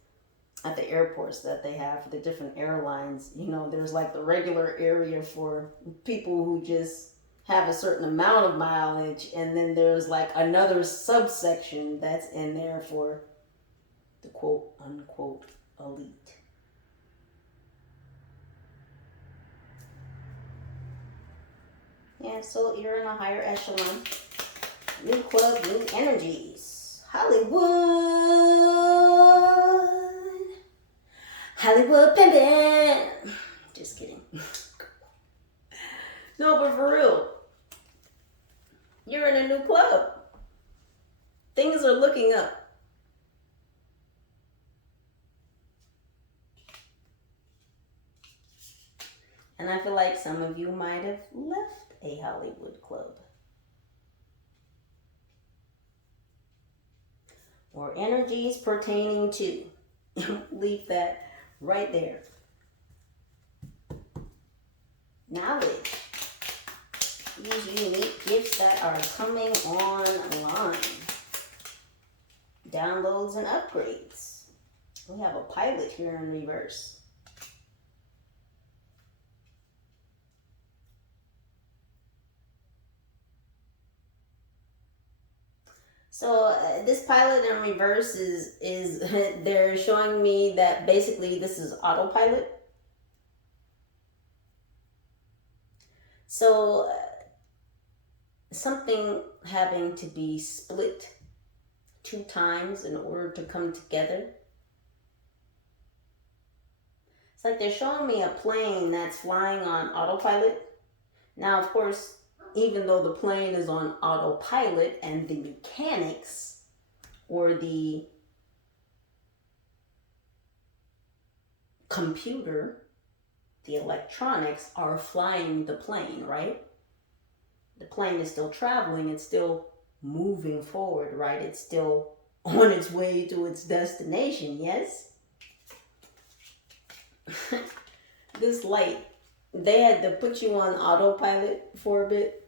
at the airports that they have for the different airlines, you know, there's like the regular area for people who just have a certain amount of mileage, and then there's like another subsection that's in there for the quote unquote elite. Yeah, so you're in a higher echelon. New club, new energies. Hollywood. Hollywood pimpin'. Just kidding. No, but for real. You're in a new club. Things are looking up. And I feel like some of you might have left a Hollywood club. Or energies pertaining to. Leave that right there. Knowledge. These unique gifts that are coming online. Downloads and upgrades. We have a pilot here in reverse. So this pilot in reverse is they're showing me that basically this is autopilot. So something having to be split 2 times in order to come together. It's like they're showing me a plane that's flying on autopilot. Now, of course, even though the plane is on autopilot and the mechanics or the computer, the electronics are flying the plane, right? The plane is still traveling, it's still moving forward, right? It's still on its way to its destination, yes? This light, they had to put you on autopilot for a bit.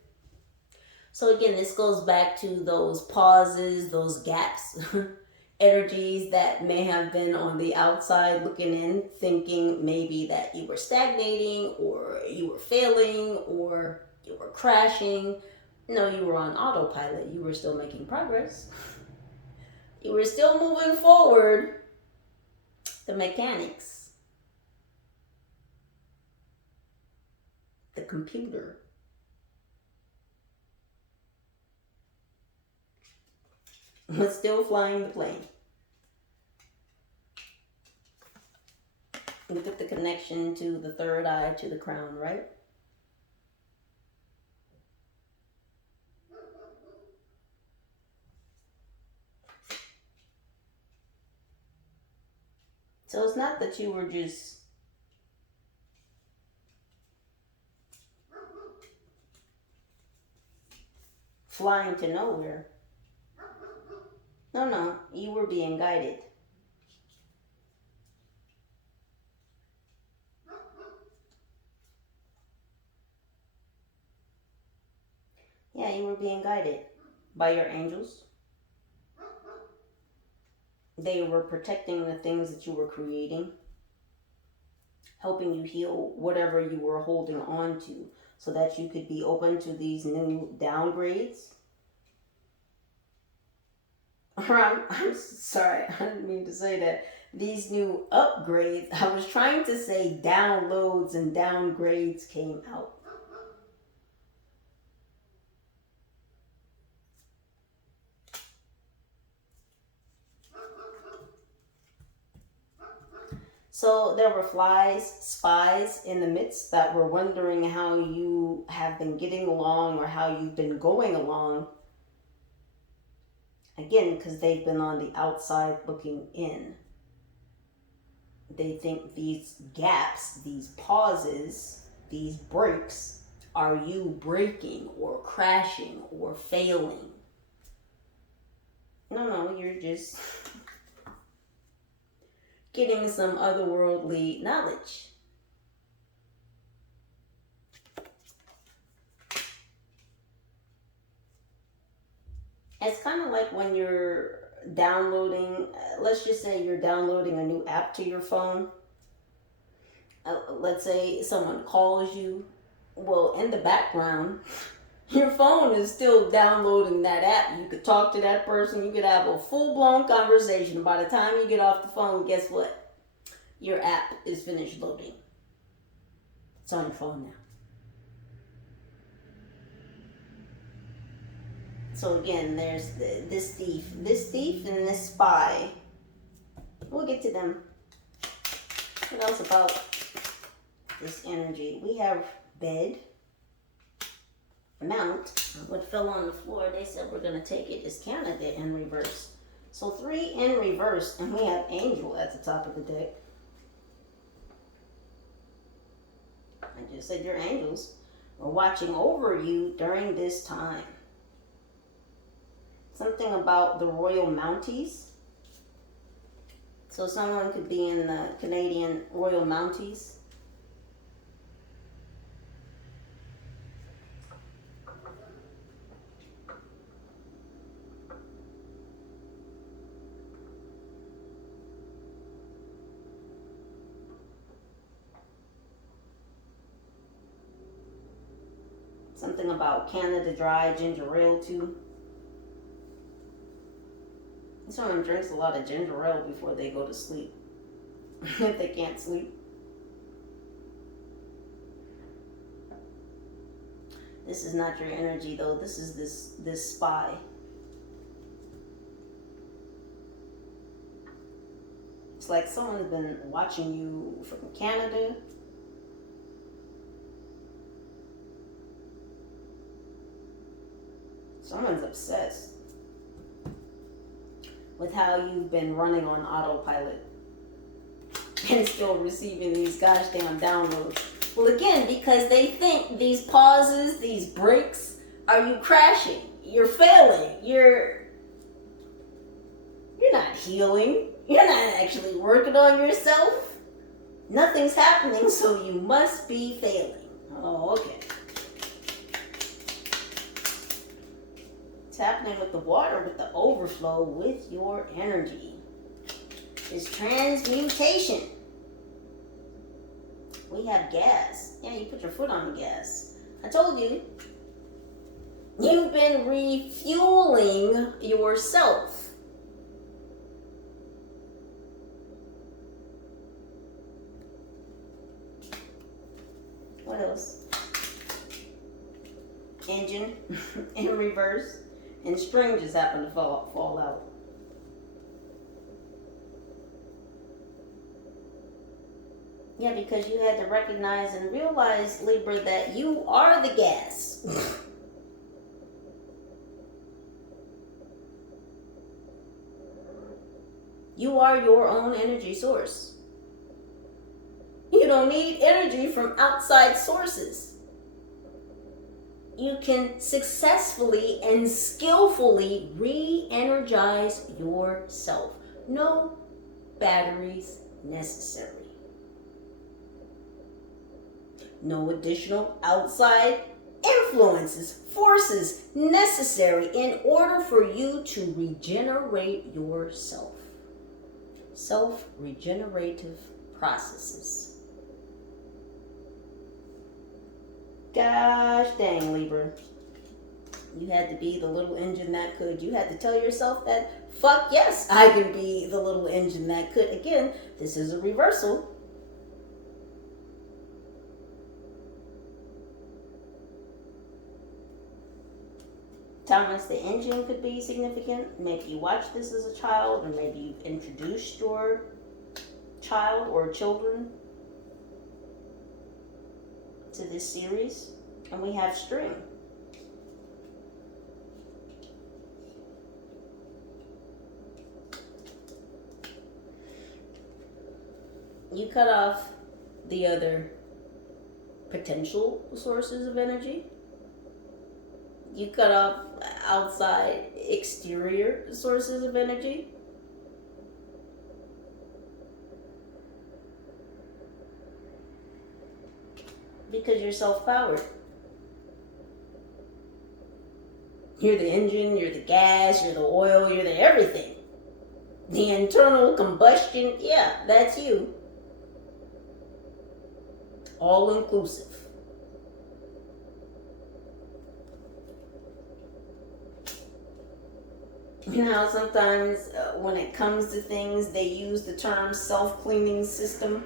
So again, this goes back to those pauses, those gaps, energies that may have been on the outside looking in, thinking maybe that you were stagnating or you were failing or you were crashing. No, you were on autopilot. You were still making progress. You were still moving forward. The mechanics. the computer. But still flying the plane. Look at the connection to the third eye, to the crown, right? So it's not that you were just flying to nowhere. No, you were being guided. Yeah, you were being guided by your angels. They were protecting the things that you were creating, helping you heal whatever you were holding on to so that you could be open to these new downgrades. I'm sorry, I didn't mean to say that. These new upgrades, I was trying to say downloads and downgrades came out. So there were spies in the midst that were wondering how you have been getting along or how you've been going along. Again, because they've been on the outside looking in. They think these gaps, these pauses, these breaks are you breaking or crashing or failing. No, you're just getting some otherworldly knowledge. It's kind of like when you're downloading, let's just say you're downloading a new app to your phone. Let's say someone calls you. Well, in the background, your phone is still downloading that app. You could talk to that person. You could have a full-blown conversation. By the time you get off the phone, guess what? Your app is finished loading. It's on your phone now. So again, there's this thief and this spy. We'll get to them. What else about this energy? We have bed, mount. What fell on the floor, they said we're going to take it is Canada in reverse. So 3 in reverse, and we have angel at the top of the deck. I just said your angels are watching over you during this time. Something about the Royal Mounties. So someone could be in the Canadian Royal Mounties. Something about Canada Dry ginger ale too. Someone drinks a lot of ginger ale before they go to sleep. If they can't sleep. This is not your energy though. This is this spy. It's like someone's been watching you from Canada. Someone's obsessed with how you've been running on autopilot and still receiving these gosh damn downloads. Well, again, because they think these pauses, these breaks, are you crashing? You're failing. You're not healing. You're not actually working on yourself. Nothing's happening, so you must be failing. Oh, okay. Happening with the water, with the overflow, with your energy is transmutation. We have gas. Yeah, you put your foot on the gas. I told you, you've been refueling yourself. What else? engine in reverse, and string just happened to fall out. Yeah, because you had to recognize and realize, Libra, that you are the gas. You are your own energy source. You don't need energy from outside sources. You can successfully and skillfully re-energize yourself. No batteries necessary. No additional outside influences, forces necessary in order for you to regenerate yourself. Self-regenerative processes. Gosh dang, Libra. You had to be the little engine that could. You had to tell yourself that, fuck yes, I can be the little engine that could. Again, this is a reversal. Thomas, the engine could be significant. Maybe you watched this as a child, or maybe you've introduced your child or children to this series. And we have string. You cut off the other potential sources of energy. You cut off outside, exterior sources of energy. Because you're self-powered. You're the engine, you're the gas, you're the oil, you're the everything. The internal combustion, yeah, that's you. All inclusive. You know how sometimes when it comes to things, they use the term self-cleaning system?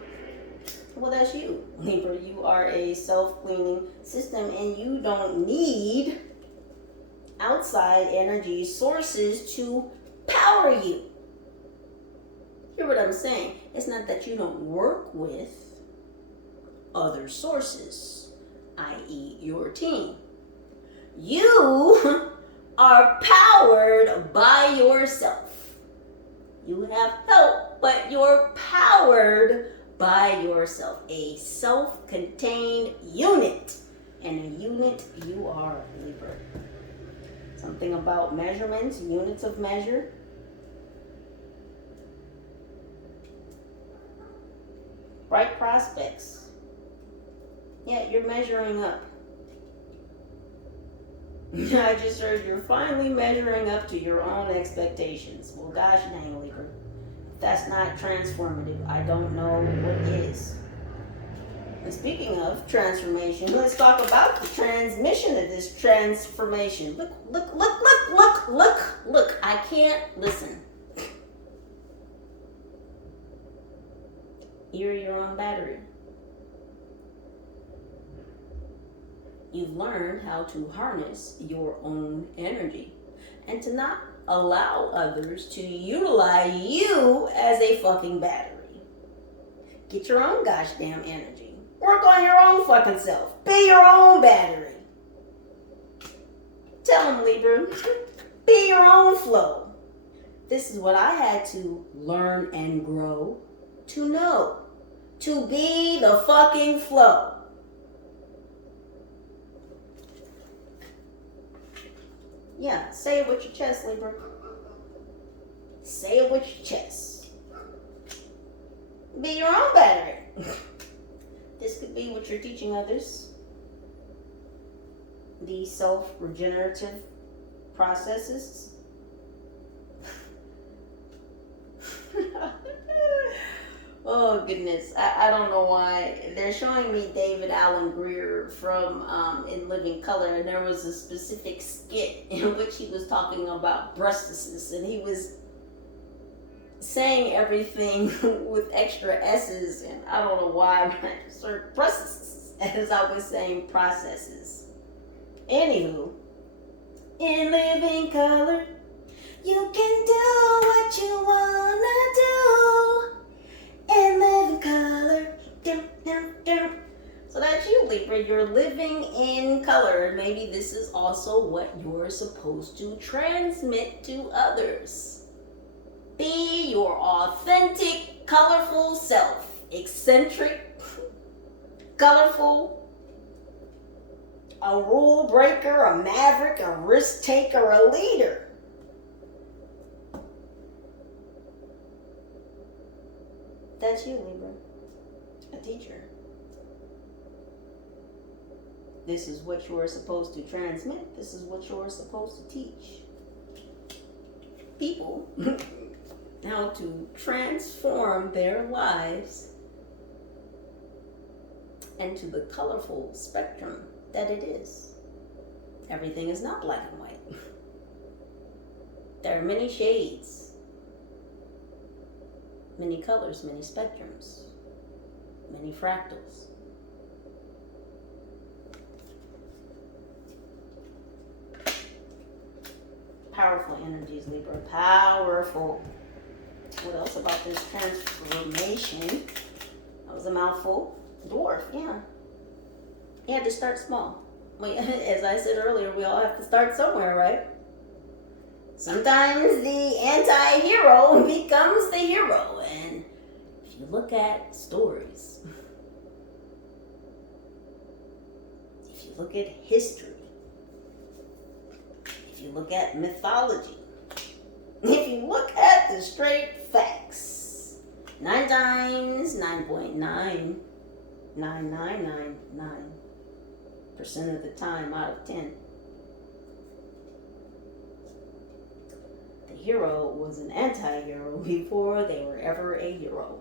Well, that's you, Libra. You are a self-cleaning system, and you don't need outside energy sources to power you. Hear what I'm saying? It's not that you don't work with other sources, i.e. your team. You are powered by yourself. You have help, but you're powered by yourself. A self-contained unit. And a unit you are, Libra. Something about measurements, units of measure. Bright prospects. Yeah, you're measuring up. I just heard you're finally measuring up to your own expectations. Well, gosh dang, Libra. If that's not transformative, I don't know what is. And speaking of transformation, let's talk about the transmission of this transformation. Look. I can't listen. You're your own battery. You've learned how to harness your own energy and to not allow others to utilize you as a fucking battery. Get your own gosh damn energy. Work on your own fucking self. Be your own battery. Tell them, Libra, be your own flow. This is what I had to learn and grow to know. To be the fucking flow. Yeah, say it with your chest, Libra. Say it with your chest. Be your own battery. This could be what you're teaching others. The self-regenerative processes. Oh, goodness. I don't know why. They're showing me David Alan Grier from In Living Color, and there was a specific skit in which he was talking about breastises, and he was saying everything with extra S's, and I don't know why, but I just heard breastises as I was saying processes. Anywho, in living color, you can do what you wanna do. In living color. So that's you, Libra. You're living in color. Maybe this is also what you're supposed to transmit to others. Be your authentic, colorful self. Eccentric, colorful, a rule breaker, a maverick, a risk taker, a leader. That's you, Libra. A teacher. This is what you're supposed to transmit. This is what you're supposed to teach people how to transform their lives into the colorful spectrum that it is. Everything is not black and white. There are many shades, many colors, many spectrums, many fractals. Powerful energies, Libra. Powerful. What else about this transformation? That was a mouthful. Dwarf, yeah. You had to start small. As I said earlier, we all have to start somewhere, right? Sometimes the anti-hero becomes the hero. And if you look at stories, if you look at history, if you look at mythology, if you look at the straight facts, 9 times 9.99999% of the time out of 10, the hero was an anti-hero before they were ever a hero.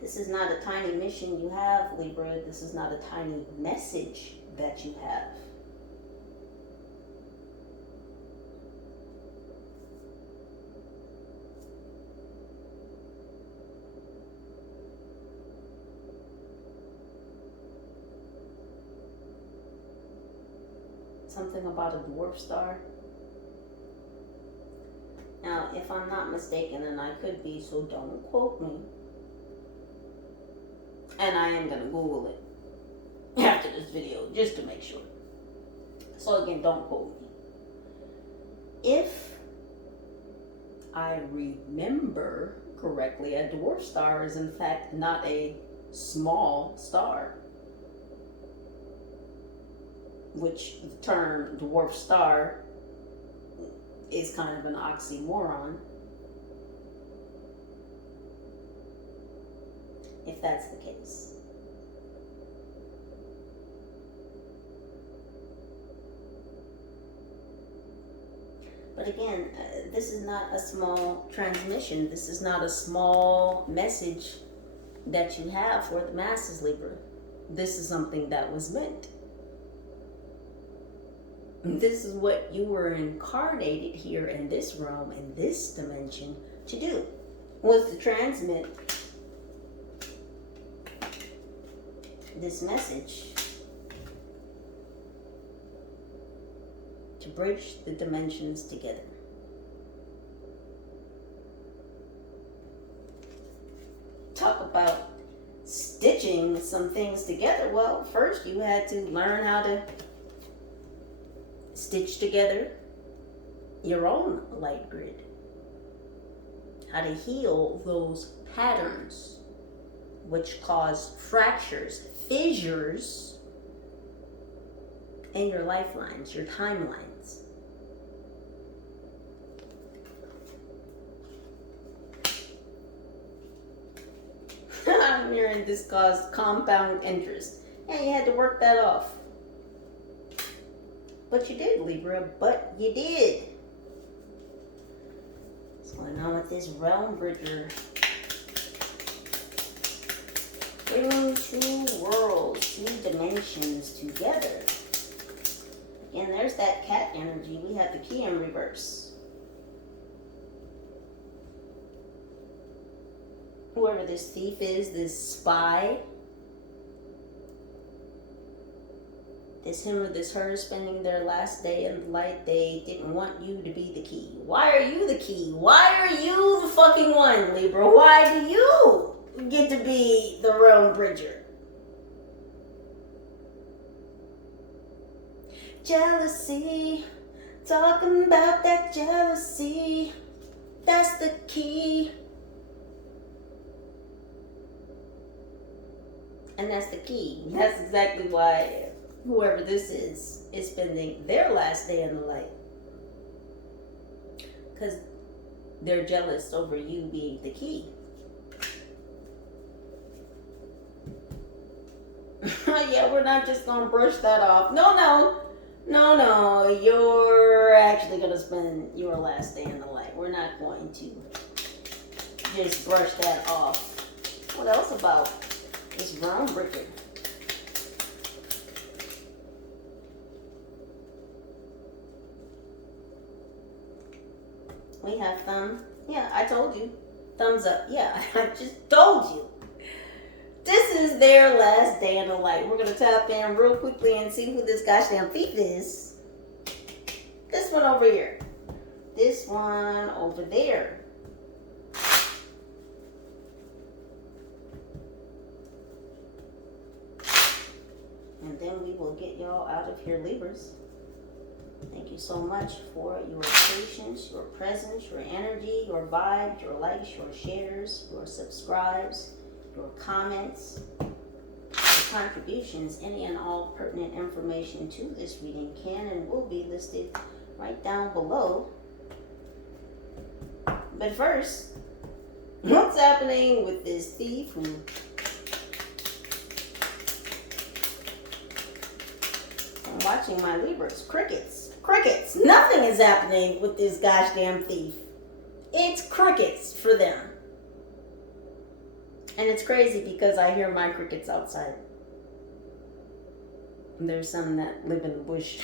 This is not a tiny mission you have, Libra. This is not a tiny message that you have. Something about a dwarf star. Now, if I'm not mistaken, and I could be, so don't quote me. And I am going to Google it after this video, just to make sure. So again, don't quote me. If I remember correctly, a dwarf star is in fact not a small star, which the term dwarf star is kind of an oxymoron, if that's the case. But again, this is not a small transmission. This is not a small message that you have for the masses, Libra. This is something that was meant. This is what you were incarnated here in this realm, in this dimension, to do, was to transmit this message, to bridge the dimensions together. Talk about stitching some things together. Well, first you had to learn how to stitch together your own light grid, how to heal those patterns which cause fractures, fissures in your lifelines, your timelines. I'm hearing this caused compound interest. And you had to work that off. But you did, Libra, but you did. What's going on with this realm bridger? Bringing 2 worlds, 2 dimensions together. Again, there's that cat energy. We have the key in reverse. whoever this thief is, this spy, this him or this her spending their last day in the light, they didn't want you to be the key. Why are you the key? Why are you the fucking one, Libra? Why do you get to be the realm bridger? Jealousy, talking about that jealousy, that's the key. And that's the key. That's exactly why whoever this is spending their last day in the light. Because they're jealous over you being the key. Yeah, we're not just going to brush that off. No. You're actually going to spend your last day in the light. We're not going to just brush that off. What else about this groundbreaker? We have thumb. Yeah, I told you. Thumbs up. Yeah, I just told you. This is their last day in the light. We're going to tap in real quickly and see who this goddamn thief is. This one over here. This one over there. And then we will get y'all out of here, Libras. Thank you so much for your patience, your presence, your energy, your vibes, your likes, your shares, your subscribes, your comments, your contributions. Any and all pertinent information to this reading can and will be listed right down below. But first, what's happening with this thief who I'm watching my Libras? Crickets. Nothing is happening with this goddamn thief. It's crickets for them. And it's crazy because I hear my crickets outside. And there's some that live in the bush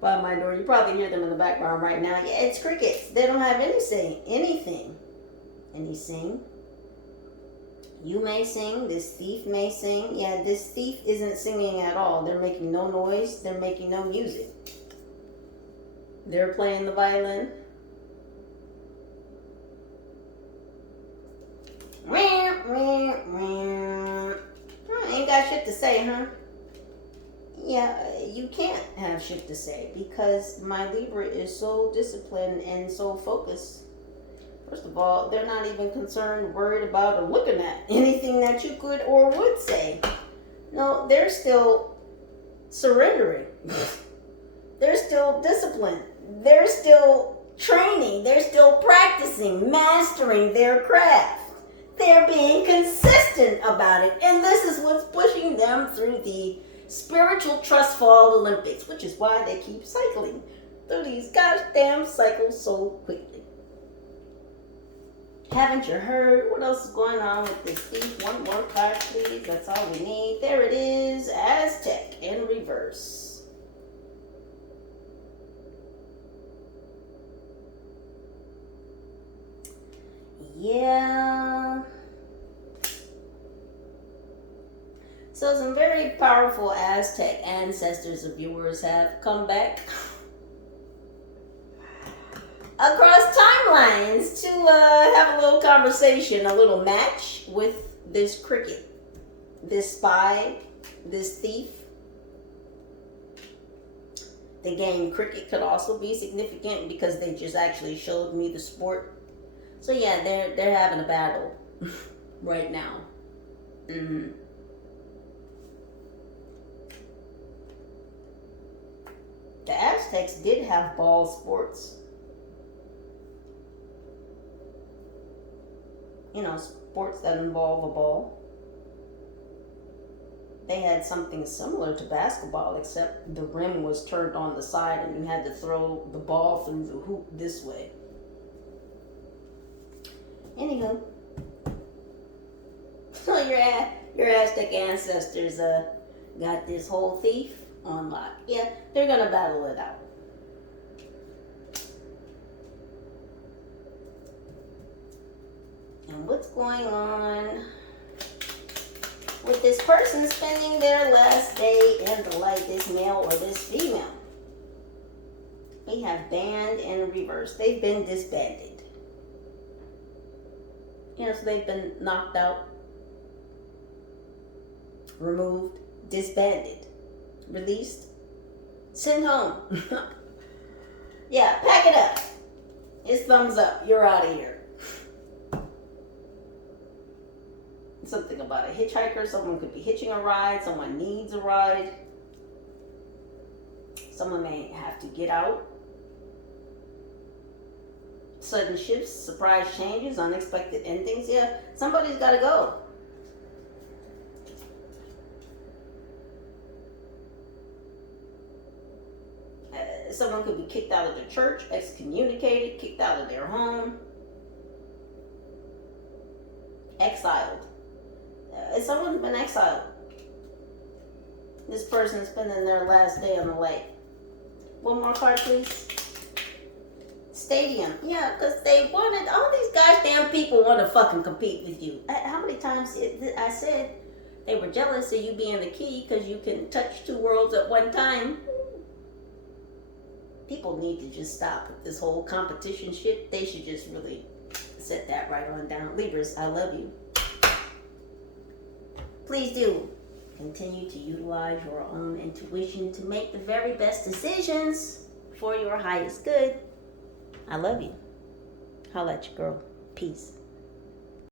by my door. You probably hear them in the background right now. Yeah, it's crickets. They don't have anything. Any sing. You may sing. This thief may sing. Yeah, this thief isn't singing at all. They're making no noise. They're making no music. They're playing the violin. Ain't got shit to say, huh? Yeah, you can't have shit to say because my Libra is so disciplined and so focused. First of all, they're not even concerned, worried about, or looking at anything that you could or would say. No, they're still surrendering. They're still disciplined. They're still training. They're still practicing, mastering their craft. They're being consistent about it. And this is what's pushing them through the spiritual trust fall Olympics, which is why they keep cycling through these goddamn cycles so quickly. Haven't you heard? What else is going on with this thief? One more card, please. That's all we need. There it is. Aztec in reverse. Yeah. So some very powerful Aztec ancestors of yours have come back across timelines to have a little conversation, a little match with this cricket, this spy, this thief. The game cricket could also be significant because they just actually showed me the sport. So yeah, they're having a battle right now. Mm-hmm. The Aztecs did have ball sports. You know, sports that involve a ball. They had something similar to basketball, except the rim was turned on the side and you had to throw the ball through the hoop this way. Anywho, so your Aztec ancestors got this whole thief on lock. Yeah, they're gonna battle it out. And what's going on with this person spending their last day in the light, this male or this female? We have banned and reversed. They've been disbanded. So they've been knocked out, removed, disbanded, released, sent home. Yeah, pack it up. It's thumbs up. You're out of here. Something about a hitchhiker. Someone could be hitching a ride. Someone needs a ride. Someone may have to get out. Sudden shifts, surprise changes, unexpected endings. Yeah, somebody's got to go. Someone could be kicked out of the church, excommunicated, kicked out of their home, exiled. Someone's been exiled. This person's spending their last day on the lake. One more card, please. Stadium. Yeah, because they wanted, all these goddamn people want to fucking compete with you. How many times I said they were jealous of you being the key because you can touch two worlds at one time? People need to just stop with this whole competition shit. They should just really set that right on down. Libras, I love you. Please do continue to utilize your own intuition to make the very best decisions for your highest good. I love you. Holla at your girl. Peace.